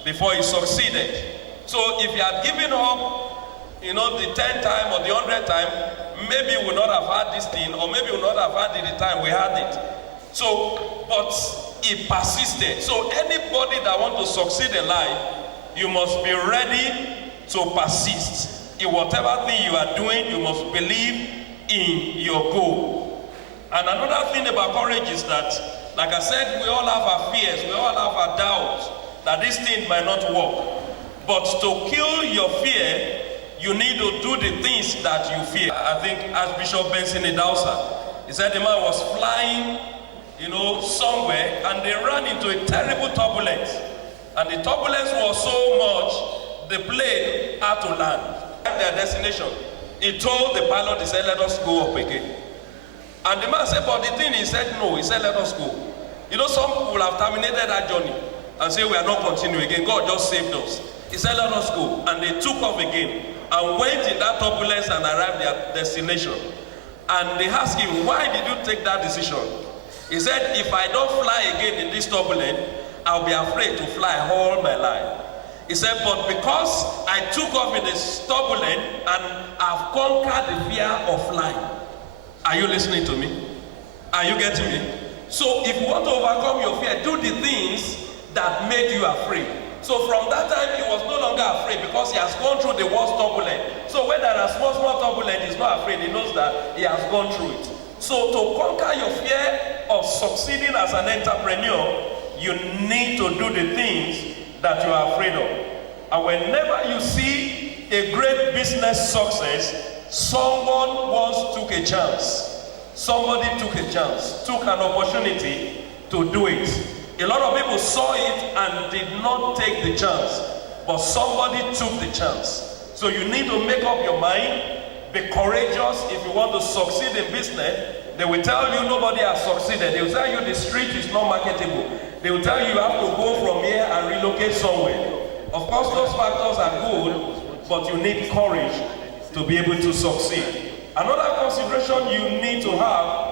before he succeeded. So if he had given up, the 10th time or the 100th time, maybe we would not have had this thing, or maybe we would not have had it the time we had it. So, but he persisted. So anybody that wants to succeed in life, you must be ready to persist. In whatever thing you are doing, you must believe in your goal. And another thing about courage is that, like I said, we all have our fears, we all have our doubts that this thing might not work. But to kill your fear, you need to do the things that you fear. I think Archbishop Benson Idahosa, he said the man was flying, somewhere, and they ran into a terrible turbulence. And the turbulence was so much, the plane had to land at their destination. He told the pilot, he said, let us go up again. And the man said, but the thing, he said, no. He said, let us go. Some people have terminated that journey and say, we are not continuing again. God just saved us. He said, let us go. And they took off again and went in that turbulence and arrived at their destination. And they asked him, why did you take that decision? He said, if I don't fly again in this turbulence, I'll be afraid to fly all my life. He said, but because I took off in this turbulence and I've conquered the fear of flying. Are you listening to me? Are you getting me? So if you want to overcome your fear, do the things that made you afraid. So from that time, he was no longer afraid because he has gone through the worst turbulence. So when there are small turbulence, he's not afraid. He knows that he has gone through it. So to conquer your fear of succeeding as an entrepreneur, you need to do the things that you are afraid of. And whenever you see a great business success, someone once took a chance. Somebody took a chance, took an opportunity to do it. A lot of people saw it and did not take the chance, but somebody took the chance. So you need to make up your mind, be courageous if you want to succeed in business. They will tell you nobody has succeeded. They will tell you the street is not marketable. They will tell you you have to go from here and relocate somewhere. Of course, those factors are good, but you need courage to be able to succeed. Another consideration you need to have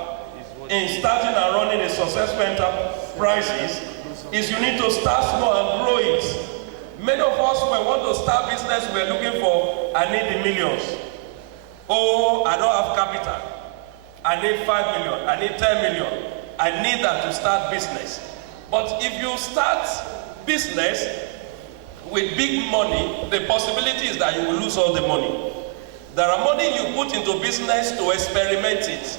in starting and running a successful enterprise is you need to start small and grow it. Many of us, when we want to start business, we're looking for, I need the millions. Oh, I don't have capital. I need 5 million. I need 10 million. I need that to start business. But if you start business with big money, the possibility is that you will lose all the money. There are money you put into business to experiment it,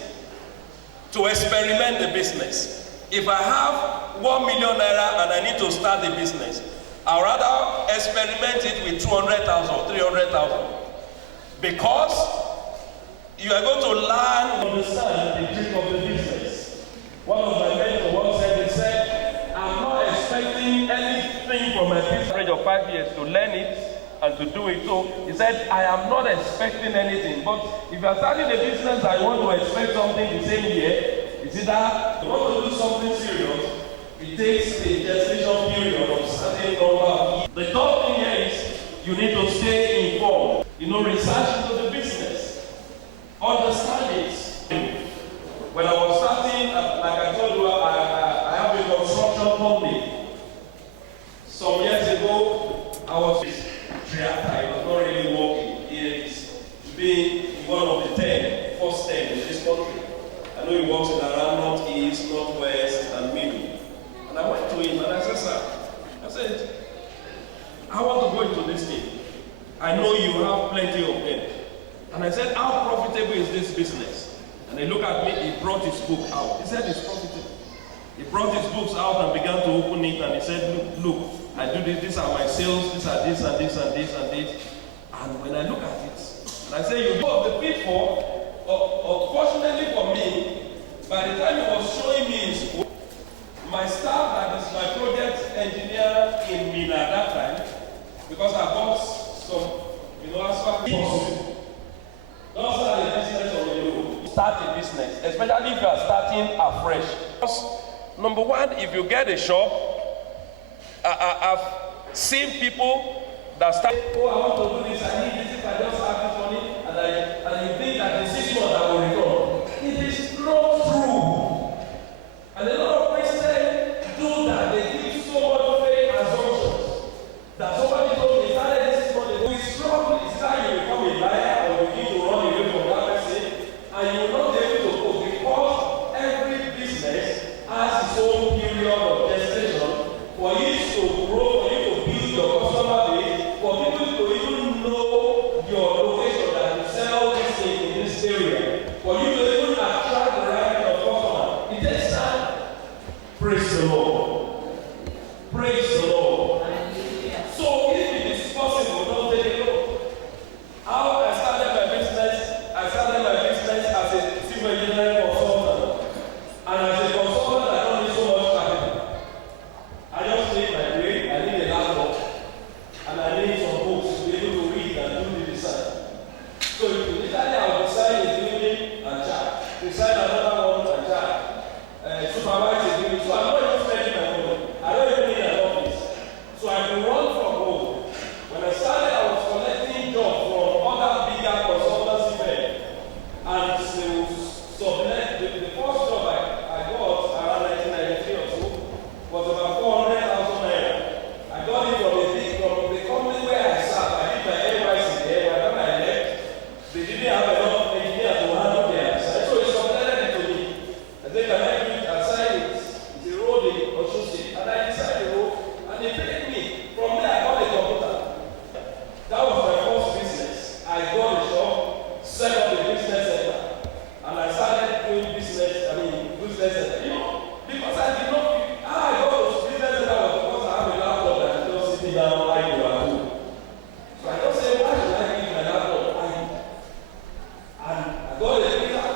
to experiment the business. If I have 1 million naira and I need to start the business, I'd rather experiment it with 200,000, 300,000. Because you are going to learn to understand the trick of the business. One of my mentors once said, he said, I'm not expecting anything from my business of 5 years to learn it and to do it. So he said, I am not expecting anything. But if you are starting a business and you want to expect something the same year, it's either you want to do something serious, it takes a gestation period of certain number of years. The third thing here is you need to stay informed. Research into the business. Understand it. When I was starting, like I told you, I have a construction company. Some years ago, I was I was not really working. It's being one of the first 10 in this country. I know he works in around northeast, northwest, and middle. And I went to him and I said, sir, I want to go into this thing. I know you have plenty of them. And I said, how profitable is this business? And he looked at me, he brought his book out. He said, it's profitable. He brought his books out and began to open it, and he said, look, I do this, these are my sales, these are this and this and this and this. And when I look at it, and I say, you know the pitfall, unfortunately for me, by the time he was showing me his book, my staff, that is my project engineer in Mina at that time, because I bought some, asphalt people. Don't start a business on your own. Start a business, especially if you are starting afresh. Number one, if you get a shop, I've seen people that start, I want to do this, I need this, if I just have this money, and you think that in 6 months I will return. It is not true. And a lot of Christians do that. They give so much faith assumptions that somebody told me, started this money. We struggle, it's time you become a liar or you need to run away from that person, and you will not be able to go, because every business has its own period of gestation for you to grow, for you to build your customer base, for people to even know your location that you sell this thing in this area, for you to even attract the right kind of customer. It takes time. Praise the Lord. Praise the Lord. So if it is possible, don't take it low. How I started my business as a civil engineering consultant. And as a consultant, I don't need so much capital. I just need my brain, I need a laptop, and I need some books to be able to read and do the design. So initially I will design a building and charge. Design another one and charge. Supervise a building. So I'm not even spending my money. I don't even need an office. So I can run from home. When I started, I was collecting jobs from other bigger consultancy firms. And the first job I got around 1993 or so was about 400,000 naira. I got it from the company where I sat. I did my NYC there. By the time I left, they didn't have enough engineers to handle their design. So he submitted it to me. I said, can I do it? I signed it. It's a road in Osun State. And I decided the road, and they paid me. From there, I got a computer. That was my first business. I got a shop, set up a business center, and I started doing business center. Because I did not, I got those business center was because I have a laptop that is just sitting down like you are doing. So I just say, why should I give my laptop? And I got a printer,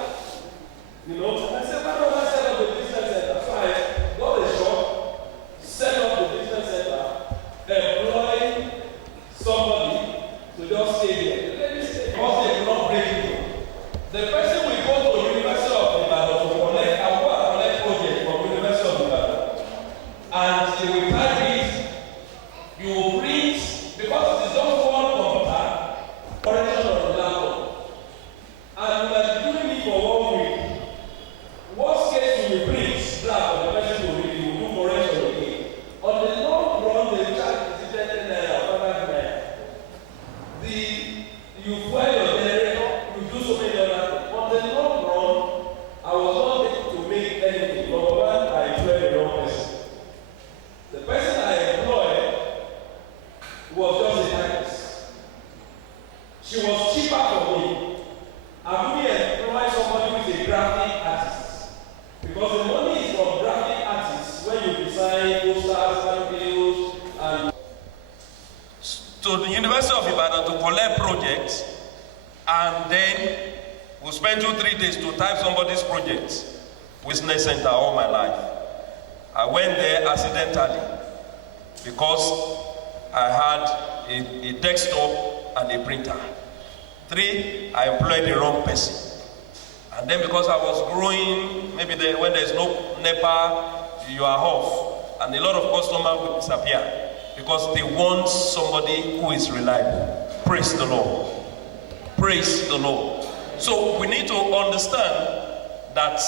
and I said, why don't I set up a business center? So I got a shop, set up the business center, employ somebody to just stay there. Let me say, because they will not break it. The person will go to University of Ibadan to collect project from University of Ibadan. And they will type it, you will print, because it is just one computer, correction on the laptop. And you might be doing it for 1 week. Worst case, you will print black for the person to read, you will do correction again. On the long run, the charge is 10 naira or 5 naira. You fuel your generator, you do so many other things. On the long run, I was not able to make anything. Number one, I employed the wrong person. The person I employed was just a typist. She was cheaper for me. I really employed somebody who is a graphic artist. Because the money is from graphic artists when you design posters, handbills, and to the University of Ibadan to collect projects, and then we'll spend 2-3 days to type somebody's project. Business center all my life. I went there accidentally because I had a desktop and a printer. 3, I employed the wrong person. And then because I was growing, maybe when there's no NEPA, you are off. And a lot of customers will disappear because they want somebody who is reliable. Praise the Lord. Praise the Lord. So we need to understand that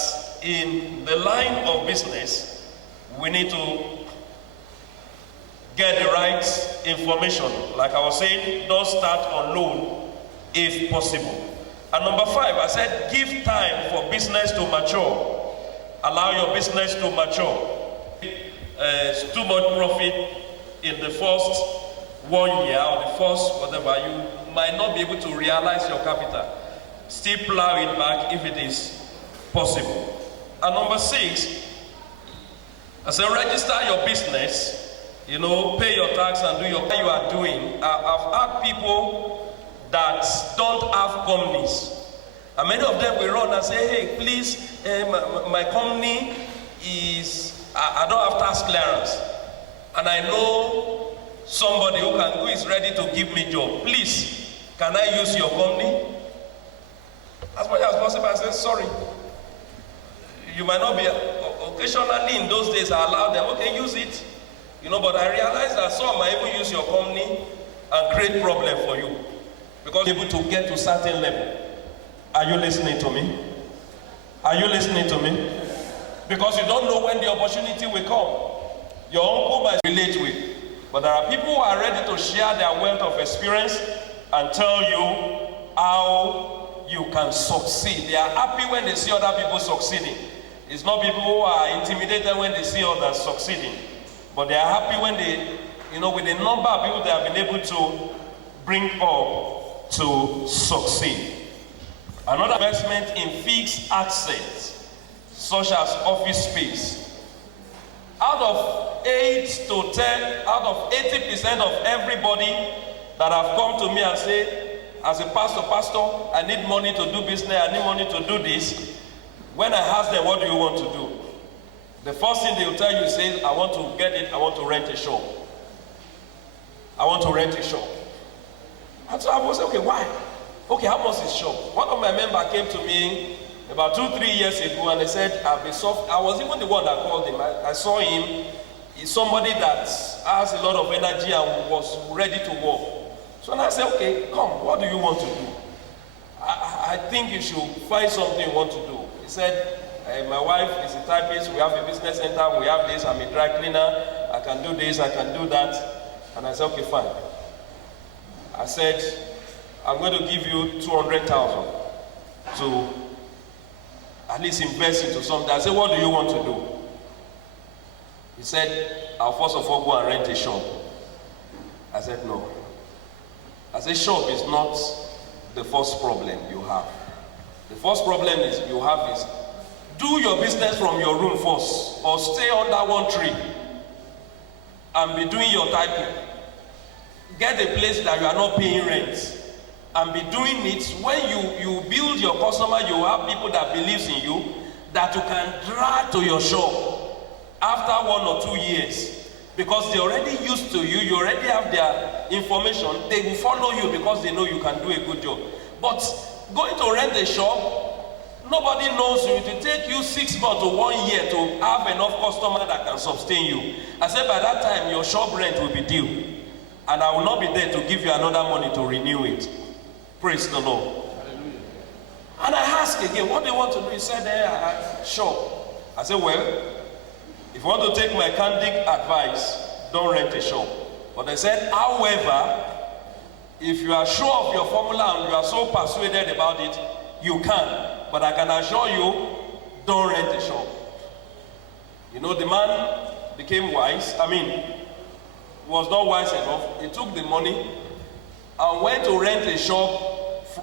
in the line of business, we need to get the right information. Like I was saying, don't start on loan if possible. And number 5, I said, give time for business to mature. Allow your business to mature. Too much profit in the first 1 year or the first whatever, you might not be able to realize your capital. Still plow it back if it is possible. And number 6, I said, register your business, pay your tax and do what you are doing. I've had people that don't have companies. And many of them will run and say, hey, please, my company is, I don't have tax clearance. And I know somebody who is ready to give me job. Please, can I use your company? As much as possible, I said, sorry. You might not be, occasionally in those days I allowed them, okay, use it. But I realized that some might even use your company and create problem for you. Because you're able to get to certain level. Are you listening to me? Are you listening to me? Because you don't know when the opportunity will come. Your uncle might relate with. But there are people who are ready to share their wealth of experience and tell you how you can succeed. They are happy when they see other people succeeding. It's not people who are intimidated when they see others succeeding. But they are happy when they, with the number of people they have been able to bring up to succeed. Another investment in fixed assets, such as office space. Out of 80% of everybody that have come to me and said, as a pastor, I need money to do business, I need money to do this. When I ask them, what do you want to do? The first thing they will tell you is, I want to get it, I want to rent a shop. I want to rent a shop. And so I was okay, why? Okay, how much is shop? One of my members came to me about 2-3 years ago and they said, I was even the one that called him. I saw him. He's somebody that has a lot of energy and was ready to work. So I said, okay, come, what do you want to do? I think you should find something you want to do. He said, my wife is a typist, we have a business center, we have this, I'm a dry cleaner, I can do this, I can do that. And I said, okay, fine. I said, I'm going to give you 200,000 to at least invest into something. I said, what do you want to do? He said, I'll first of all go and rent a shop. I said, no. I said, shop is not the first problem you have. The first problem you have is, do your business from your room first, or stay under one tree and be doing your typing. Get a place that you are not paying rent and be doing it. When you build your customer, you have people that believes in you, that you can drag to your shop after 1 or 2 years, because they already used to you, you already have their information. They will follow you because they know you can do a good job. But going to rent a shop, nobody knows you. It will take you 6 months to 1 year to have enough customer that can sustain you. I said by that time your shop rent will be due, and I will not be there to give you another money to renew it. Praise the Lord. Hallelujah. And I asked again, what do you want to do? He said, shop. I said, well, if you want to take my candid advice, don't rent a shop. But they said, however, if you are sure of your formula and you are so persuaded about it, you can. But I can assure you, don't rent a shop. The man became wise. Was not wise enough. He took the money and went to rent a shop.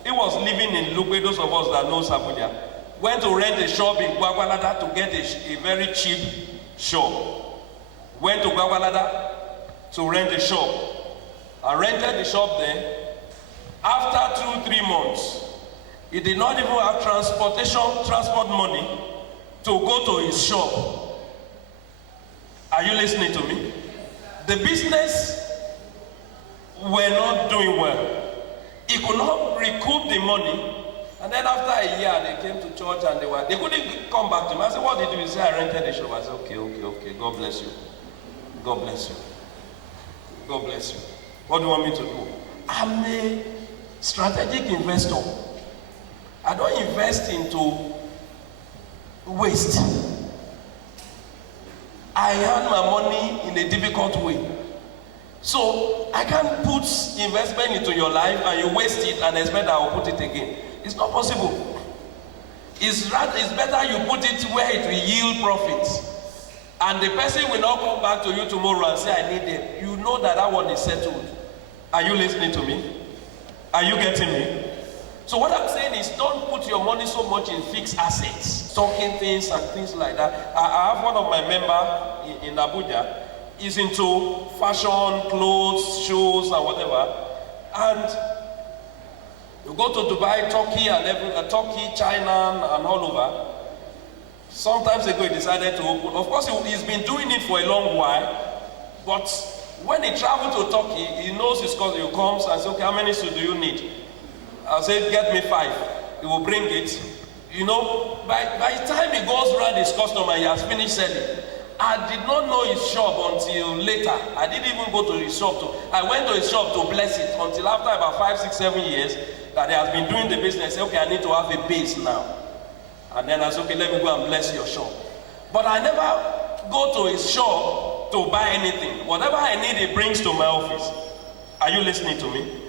He was living in Lugbe, those of us that know Abuja. Went to rent a shop in Gwagwalada to get a very cheap shop. Went to Gwagwalada to rent a shop. I rented the shop there. After 2-3 months, he did not even have transport money to go to his shop. Are you listening to me? The business were not doing well. He could not recoup the money. And then after a year, they came to church and they couldn't come back to me. I said, what did you do? He said, I rented a shop. I said, okay. God bless you. God bless you. God bless you. What do you want me to do? I'm a strategic investor. I don't invest into waste. I earn my money in a difficult way. So I can't put investment into your life and you waste it and expect I will put it again. It's not possible. It's better you put it where it will yield profits. And the person will not come back to you tomorrow and say, I need them. You know that one is settled. Are you listening to me? Are you getting me? So what I'm saying is, don't put your money so much in fixed assets, stocking things and things like that. I have one of my members in Abuja. He's into fashion, clothes, shoes, and whatever. And you go to Dubai, Turkey, Turkey, China, and all over. Sometimes ago, he decided to open. Of course, he's been doing it for a long while. But when he traveled to Turkey, he knows his cousin. He comes and says, okay, how many suits do you need? I'll say, get me 5. He will bring it. You know, by the time he goes around his customer, he has finished selling. I did not know his shop until later. I didn't even go to his shop. I went to his shop to bless it until after about 5, 6, 7 years that he has been doing the business. I said, okay, I need to have a base now. And then I said, okay, let me go and bless your shop. But I never go to his shop to buy anything. Whatever I need, he brings to my office. Are you listening to me?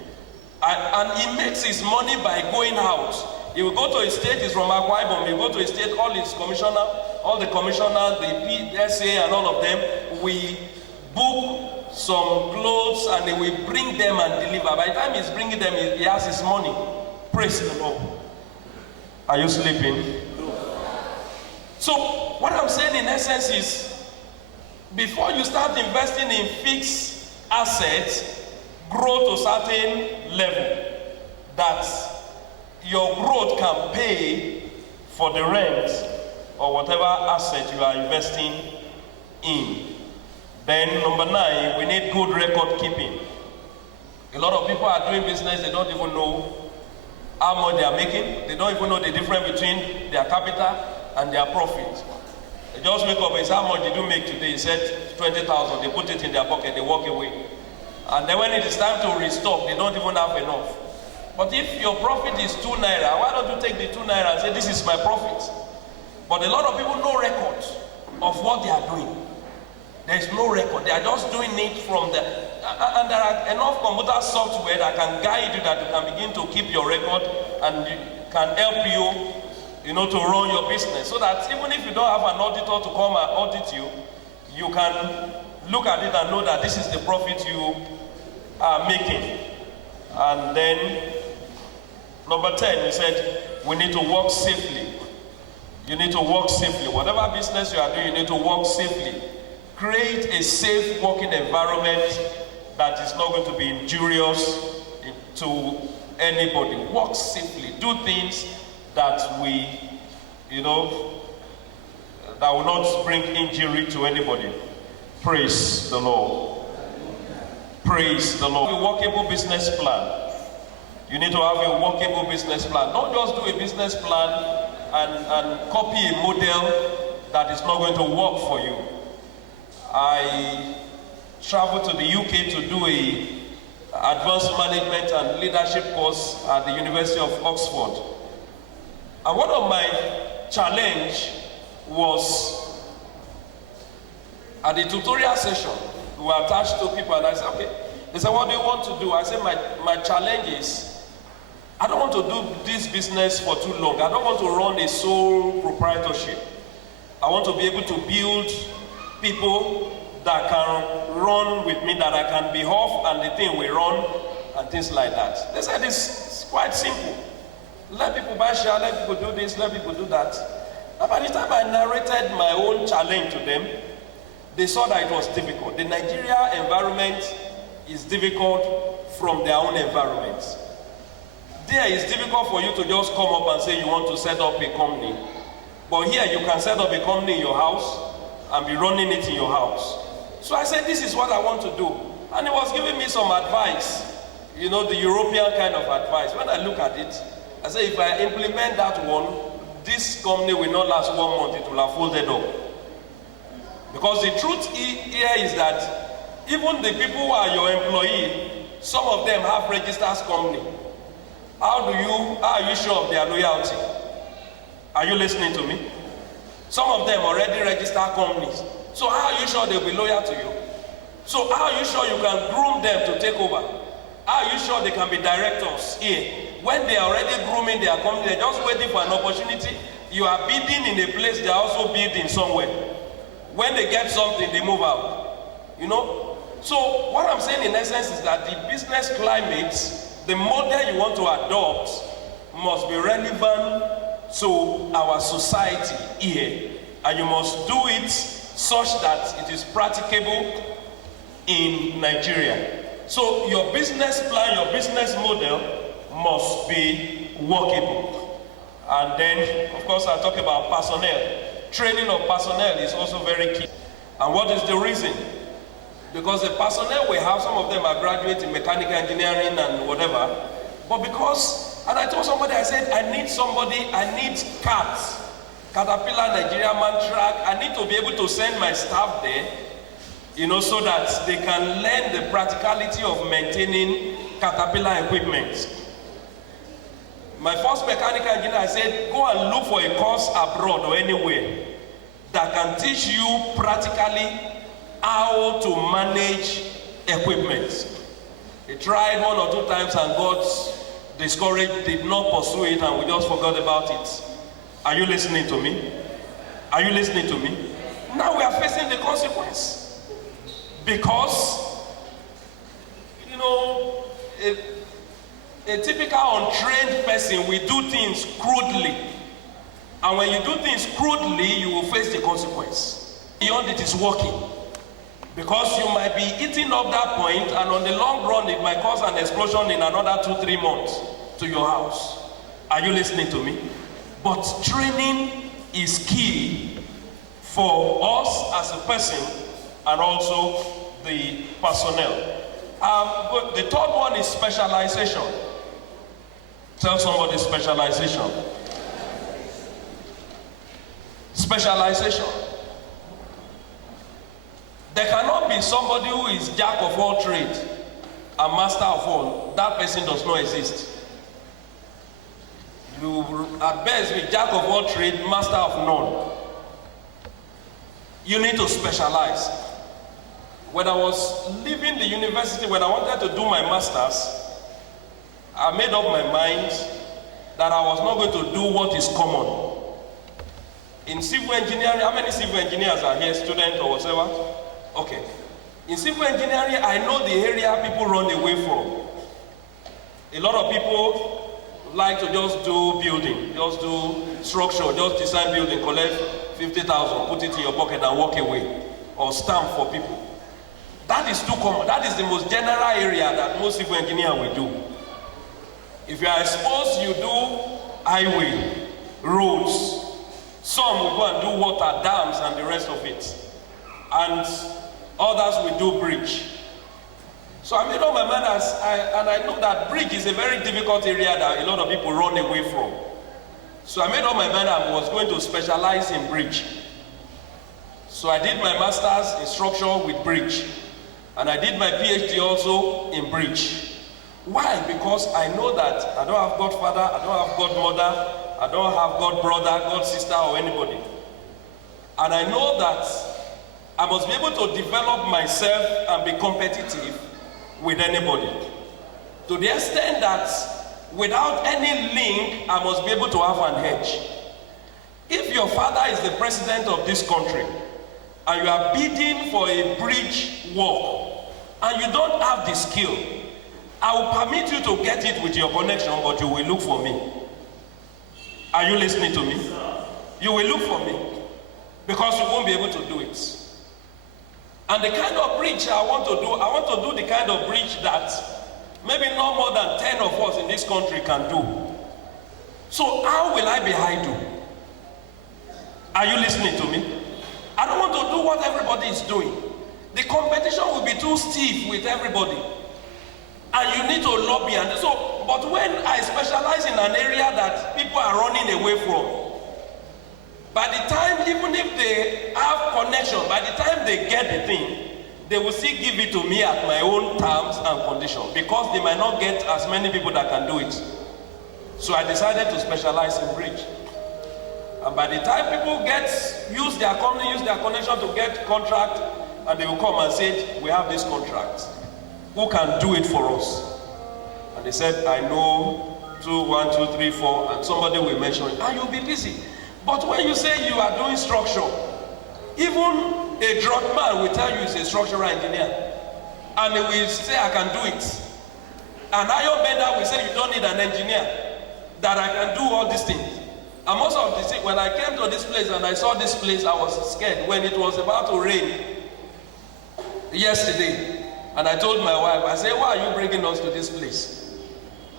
And he makes his money by going out. He will go to his state, he's from Akwa Ibom. He will go to his state, all the commissioners, the SA and all of them, we book some clothes and they will bring them and deliver. By the time he's bringing them, he has his money. Praise the Lord. Are you sleeping? So what I'm saying in essence is, before you start investing in fixed assets, grow to a certain level that your growth can pay for the rent or whatever asset you are investing in. Then number 9, we need good record keeping. A lot of people are doing business, they don't even know how much they are making. They don't even know the difference between their capital and their profit. They just wake up and say, how much did you make today? He said 20,000. They put it in their pocket, they walk away. And then when it is time to restock, they don't even have enough. But if your profit is 2 naira, why don't you take the 2 naira and say, this is my profit? But a lot of people no record of what they are doing. There is no record. They are just doing it from the... And there are enough computer software that can guide you, that you can begin to keep your record and can help you, to run your business. So that even if you don't have an auditor to come and audit you, you can look at it and know that this is the profit you are making. And then, number 10, he said, we need to work safely. You need to work safely. Whatever business you are doing, you need to work safely. Create a safe working environment that is not going to be injurious to anybody. Work safely. Do things that that will not bring injury to anybody. Praise the Lord. Praise the Lord. A workable business plan. You need to have a workable business plan. Don't just do a business plan and copy a model that is not going to work for you. I traveled to the UK to do a advanced management and leadership course at the University of Oxford. And one of my challenge was at the tutorial session, we were attached to people and I said, okay. They said, what do you want to do? I said, my challenge is, I don't want to do this business for too long. I don't want to run a sole proprietorship. I want to be able to build people that can run with me, that I can be off and the thing will run and things like that. They said it's quite simple. Let people buy share, let people do this, let people do that. And by the time I narrated my own challenge to them, they saw that it was difficult. The Nigeria environment is difficult from their own environment. There it's difficult for you to just come up and say you want to set up a company. But here you can set up a company in your house and be running it in your house. So I said, this is what I want to do. And he was giving me some advice, you know, the European kind of advice. When I look at it, I say, if I implement that one, this company will not last 1 month, it will have folded up. Because the truth here is that even the people who are your employee, some of them have registered company. How are you sure of their loyalty? Are you listening to me? Some of them already registered companies. So how are you sure they'll be loyal to you? So how are you sure you can groom them to take over? How are you sure they can be directors here? When they are already grooming their company, they're just waiting for an opportunity. You are bidding in a place, they're also bidding somewhere. When they get something, they move out. You know? So what I'm saying in essence is that the business climate, the model you want to adopt must be relevant to our society here. And you must do it such that it is practicable in Nigeria. So your business plan, your business model must be workable. And then, of course, I talk about personnel. Training of personnel is also very key. And what is the reason? Because the personnel we have, some of them are graduates in mechanical engineering and whatever. But because, and I told somebody, I said, I need CAT, Caterpillar Nigeria Mantrack. I need to be able to send my staff there, you know, so that they can learn the practicality of maintaining Caterpillar equipment. My first mechanical engineer, I said, go and look for a course abroad or anywhere that can teach you practically how to manage equipment. He tried 1 or 2 times and got discouraged, did not pursue it, and we just forgot about it. Are you listening to me? Are you listening to me? Now we are facing the consequence. Because, you know, a typical untrained person will do things crudely. And when you do things crudely, you will face the consequence. Beyond it is working. Because you might be eating up that point, and on the long run, it might cause an explosion in another 2-3 months to your house. Are you listening to me? But training is key for us as a person and also the personnel. But the third one is specialization. Tell somebody specialization. Specialization. There cannot be somebody who is jack of all trades and master of all. That person does not exist. You at best be jack of all trades, master of none. You need to specialize. When I was leaving the university, when I wanted to do my master's, I made up my mind that I was not going to do what is common. In civil engineering, how many civil engineers are here, students or whatever? Okay. In civil engineering, I know the area people run away from. A lot of people like to just do building, just do structure, just design building, collect 50,000, put it in your pocket and walk away, or stamp for people. That is too common. That is the most general area that most civil engineers will do. If you are exposed, you do highway, roads. Some will go and do water, dams, and the rest of it. And others will do bridge. So I made up my mind, and I know that bridge is a very difficult area that a lot of people run away from. So I made up my mind I was going to specialize in bridge. So I did my master's in structure with bridge. And I did my PhD also in bridge. Why? Because I know that I don't have godfather, I don't have godmother, I don't have godbrother, godsister, or anybody. And I know that I must be able to develop myself and be competitive with anybody. To the extent that without any link, I must be able to have an edge. If your father is the president of this country, and you are bidding for a bridge work, and you don't have the skill, I will permit you to get it with your connection, but you will look for me. Are you listening to me? You will look for me, because you won't be able to do it. And the kind of bridge I want to do the kind of bridge that maybe not more than 10 of us in this country can do. So how will I be idle? Are you listening to me? I don't want to do what everybody is doing. the competition will be too stiff with everybody. And you need to lobby. And so, but when I specialize in an area that people are running away from, by the time, even if they have connection, by the time they get the thing, they will still give it to me at my own terms and conditions, because they might not get as many people that can do it. So I decided to specialize in bridge. And by the time people use their company, use their connection to get contract, and they will come and say, we have this contract. Who can do it for us? And they said, I know 2, 1, 2, 3, 4, and somebody will mention it, and you'll be busy. But when you say you are doing structure, even a drug man will tell you he's a structural engineer, and he will say, I can do it. An iron bender will say, you don't need an engineer, that I can do all these things. And most of the things, when I came to this place and I saw this place, I was scared when it was about to rain yesterday. And I told my wife, I said, why are you bringing us to this place?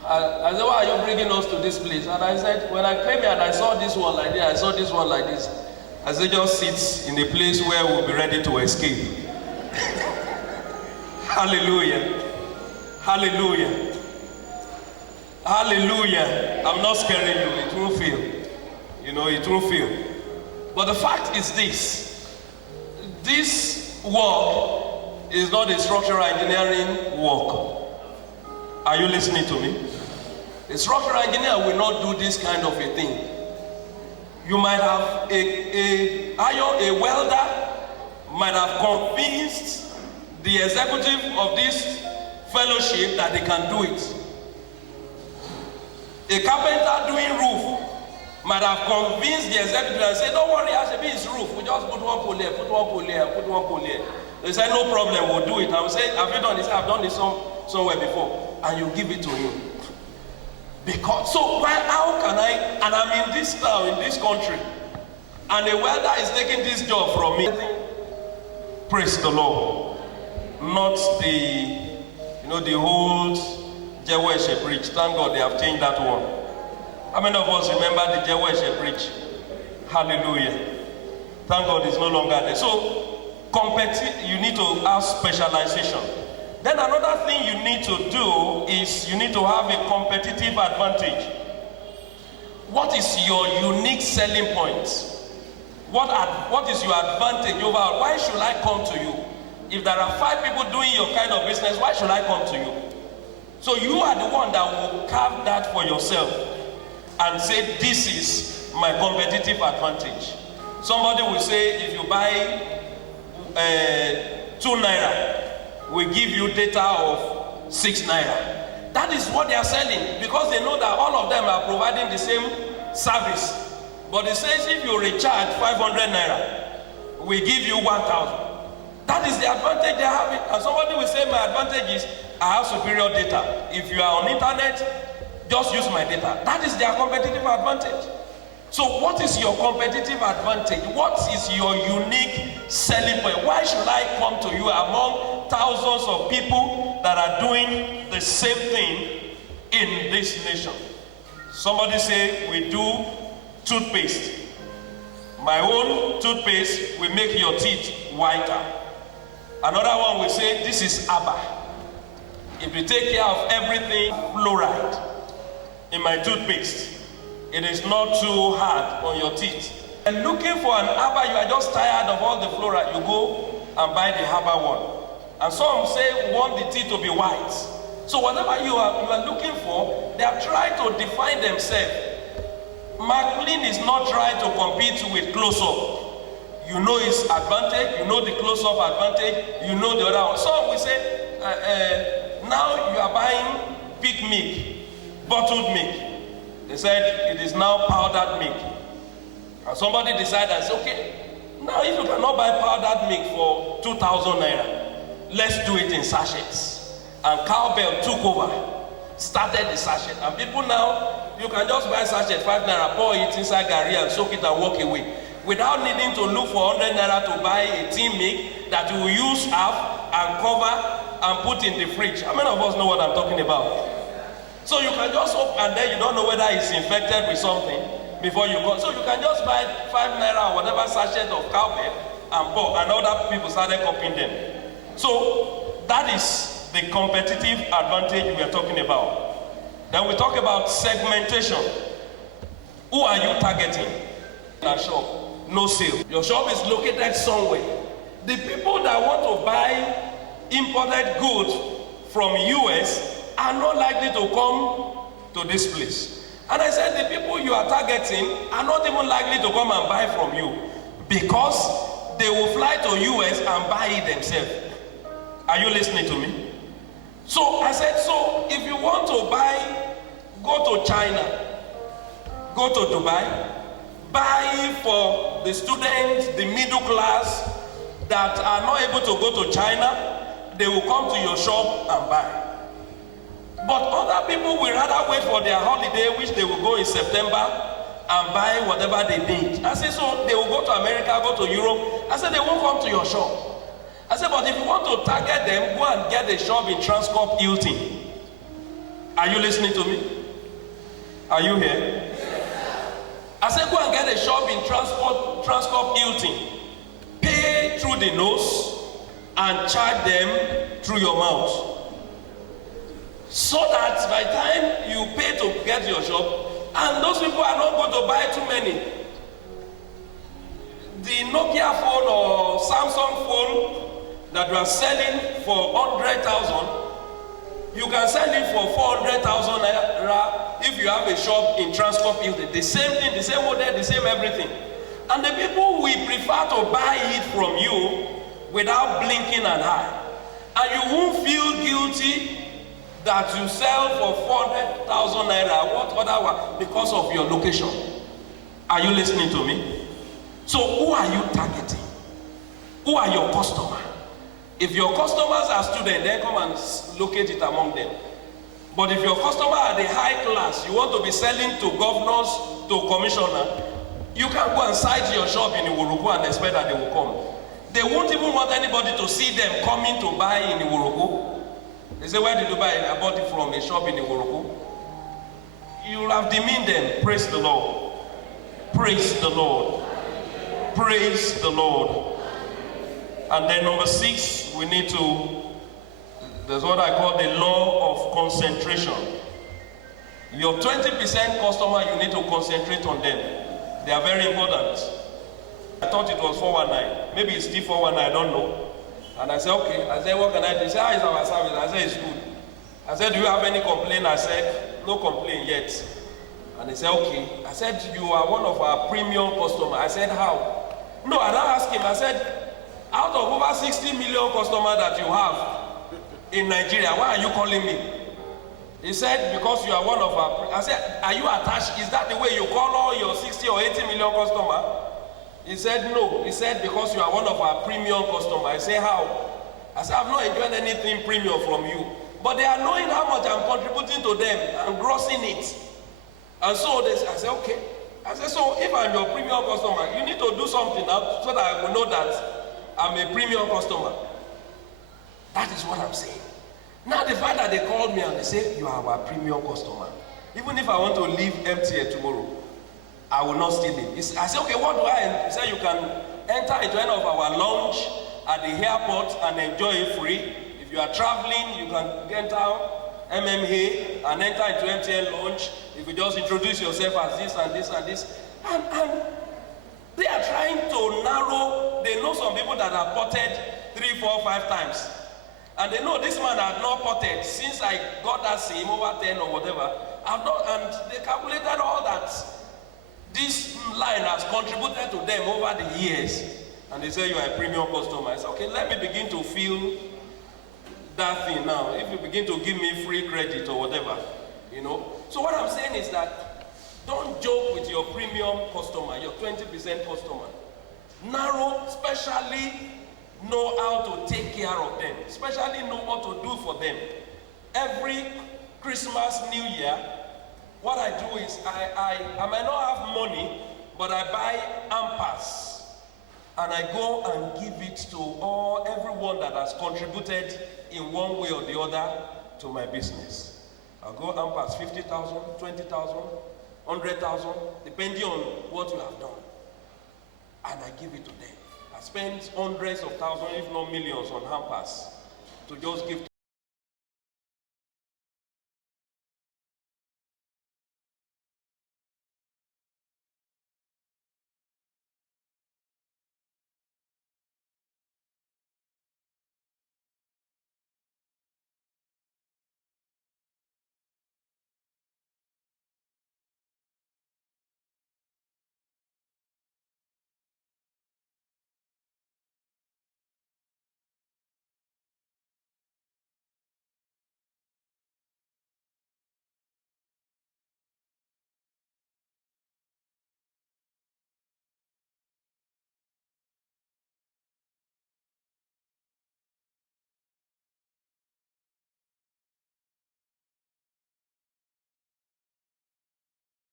I said, why are you bringing us to this place? And I said, when I came here and I saw this one like this, I saw this one like this, I said, just sit in a place where we'll be ready to escape. Hallelujah. Hallelujah. Hallelujah. I'm not scaring you. It will fail. You know, it will fail. But the fact is this. This work is not a structural engineering work. Are you listening to me? A structural engineer will not do this kind of a thing. You might have a welder might have convinced the executive of this fellowship that they can do it. A carpenter doing roof might have convinced the executive and said, don't worry, I should be his roof. We just put one pole here, put one pole here, put one pole here. They said, no problem, we'll do it. I will say, have you done this? I've done this somewhere before. And you give it to him. Because, so how can I, and I'm in this town, in this country, and a welder is taking this job from me. Praise the Lord. Not the old Jeweshe Bridge. Thank God they have changed that one. How many of us remember the Jeweshe Bridge? Hallelujah. Thank God it's no longer there. So, you need to have specialization. Then another thing you need to do is you need to have a competitive advantage. What is your unique selling point? What is your advantage over? Why should I come to you? If there are 5 people doing your kind of business, why should I come to you? So you are the one that will carve that for yourself and say, this is my competitive advantage. Somebody will say, if you buy 2 naira, we give you data of 6 naira. That is what they are selling, because they know that all of them are providing the same service. But it says if you recharge 500 naira, we give you 1,000. That is the advantage they are having. And somebody will say, my advantage is I have superior data. If you are on internet, just use my data. That is their competitive advantage. So what is your competitive advantage? What is your unique selling point? Why should I come to you among thousands of people that are doing the same thing in this nation? Somebody say, we do toothpaste. My own toothpaste will make your teeth whiter. Another one will say, this is ABBA. If you take care of everything, fluoride in my toothpaste, it is not too hard on your teeth. And looking for an ABBA, you are just tired of all the fluoride, you go and buy the ABBA one. And some say want the teeth to be white. So whatever you are looking for, they are trying to define themselves. Maclean is not trying to compete with close-up. You know its advantage, you know the close-up advantage, you know the other one. Some will say, now you are buying pig milk, bottled milk. They said it is now powdered milk. And somebody decided, I said, okay, now if you cannot buy powdered milk for 2,000 naira, let's do it in sachets. And Cowbell took over, started the sachet. And people now, you can just buy sachet, 5 naira, pour it inside Gary and soak it and walk away. Without needing to look for 100 naira to buy a tin milk that you will use half and cover and put in the fridge. How many of us know what I'm talking about? So you can just open and then you don't know whether it's infected with something before you go. So you can just buy 5 naira or whatever sachet of Cowbell and pour, and other people started copying them. So that is the competitive advantage we are talking about. Then we talk about segmentation. Who are you targeting? Your shop, no sale. Your shop is located somewhere. The people that want to buy imported goods from US are not likely to come to this place. And I said the people you are targeting are not even likely to come and buy from you because they will fly to US and buy it themselves. Are you listening to me? So I said, so if you want to buy, go to China, go to Dubai, buy for the students, the middle class that are not able to go to China, they will come to your shop and buy. But other people will rather wait for their holiday, which they will go in September, and buy whatever they need. I said, so they will go to America, go to Europe. I said, they won't come to your shop. I said, but if you want to target them, go and get a shop in Transcorp Hilton. Are you listening to me? Are you here? I said, go and get a shop in Transcorp Hilton. Pay through the nose and charge them through your mouth. So that by the time you pay to get your shop, and those people are not going to buy too many. The Nokia phone or Samsung phone that you are selling for 100,000, you can sell it for 400,000 naira if you have a shop in Transcorp Hilton. The same thing, the same model, the same everything. And the people will prefer to buy it from you without blinking an eye. And you won't feel guilty that you sell for 400,000 naira, what other one, because of your location. Are you listening to me? So who are you targeting? Who are your customers? If your customers are students, then come and locate it among them. But if your customers are the high class, you want to be selling to governors, to commissioners, you can go and site your shop in Iwuruku and expect that they will come. They won't even want anybody to see them coming to buy in Iwuruku. They say, where did you buy it? I bought it from a shop in Iwuruku. You will have demeaned them. Praise the Lord. Praise the Lord. Praise the Lord. And then number 6, we need to, there's what I call the law of concentration. Your 20% customer, you need to concentrate on them. They are very important. I thought it was 419. Maybe it's still 419, I don't know. And I said, okay. I said, what can I do? He said, how is our service? I said, it's good. I said, do you have any complaint? I said, no complaint yet. And he said, okay. I said, you are one of our premium customers. I said, how? No, I don't ask him. I said, out of over 60 million customers that you have in Nigeria, why are you calling me? He said, because you are one of our... I said, are you attached? Is that the way you call all your 60 or 80 million customers? He said, no. He said, because you are one of our premium customers. I said, how? I said, I've not enjoyed anything premium from you. But they are knowing how much I'm contributing to them and grossing it. And so I said, okay. I said, so if I'm your premium customer, you need to do something now so that I will know that I'm a premium customer. That is what I'm saying. Now the fact that they called me and they say, you are our premium customer. Even if I want to leave empty here tomorrow, I will not steal it. I said, okay, what do I? He said, you can enter into any of our lounge at the airport and enjoy it free. If you are traveling, you can enter MMA and enter into MTN lounge. If you just introduce yourself as this and this and this. And they are trying to narrow. They know some people that are potted 3, 4, 5 times. And they know this man had not potted since I got that SIM over 10 or whatever. I've not, and they calculated all that. This line has contributed to them over the years. And they say you are a premium customer. I said, okay, let me begin to feel that thing now. If you begin to give me free credit or whatever, you know. So what I'm saying is that don't joke with your premium customer, your 20% customer. Narrow, especially know how to take care of them, especially know what to do for them. Every Christmas, New Year, what I do is I might not have money, but I buy Ampas and I go and give it to everyone that has contributed in one way or the other to my business. I'll go Ampas 50,000, 20,000, 100,000, depending on what you have done. And I give it to them. spend hundreds of thousands, if not millions, on hampers to just give to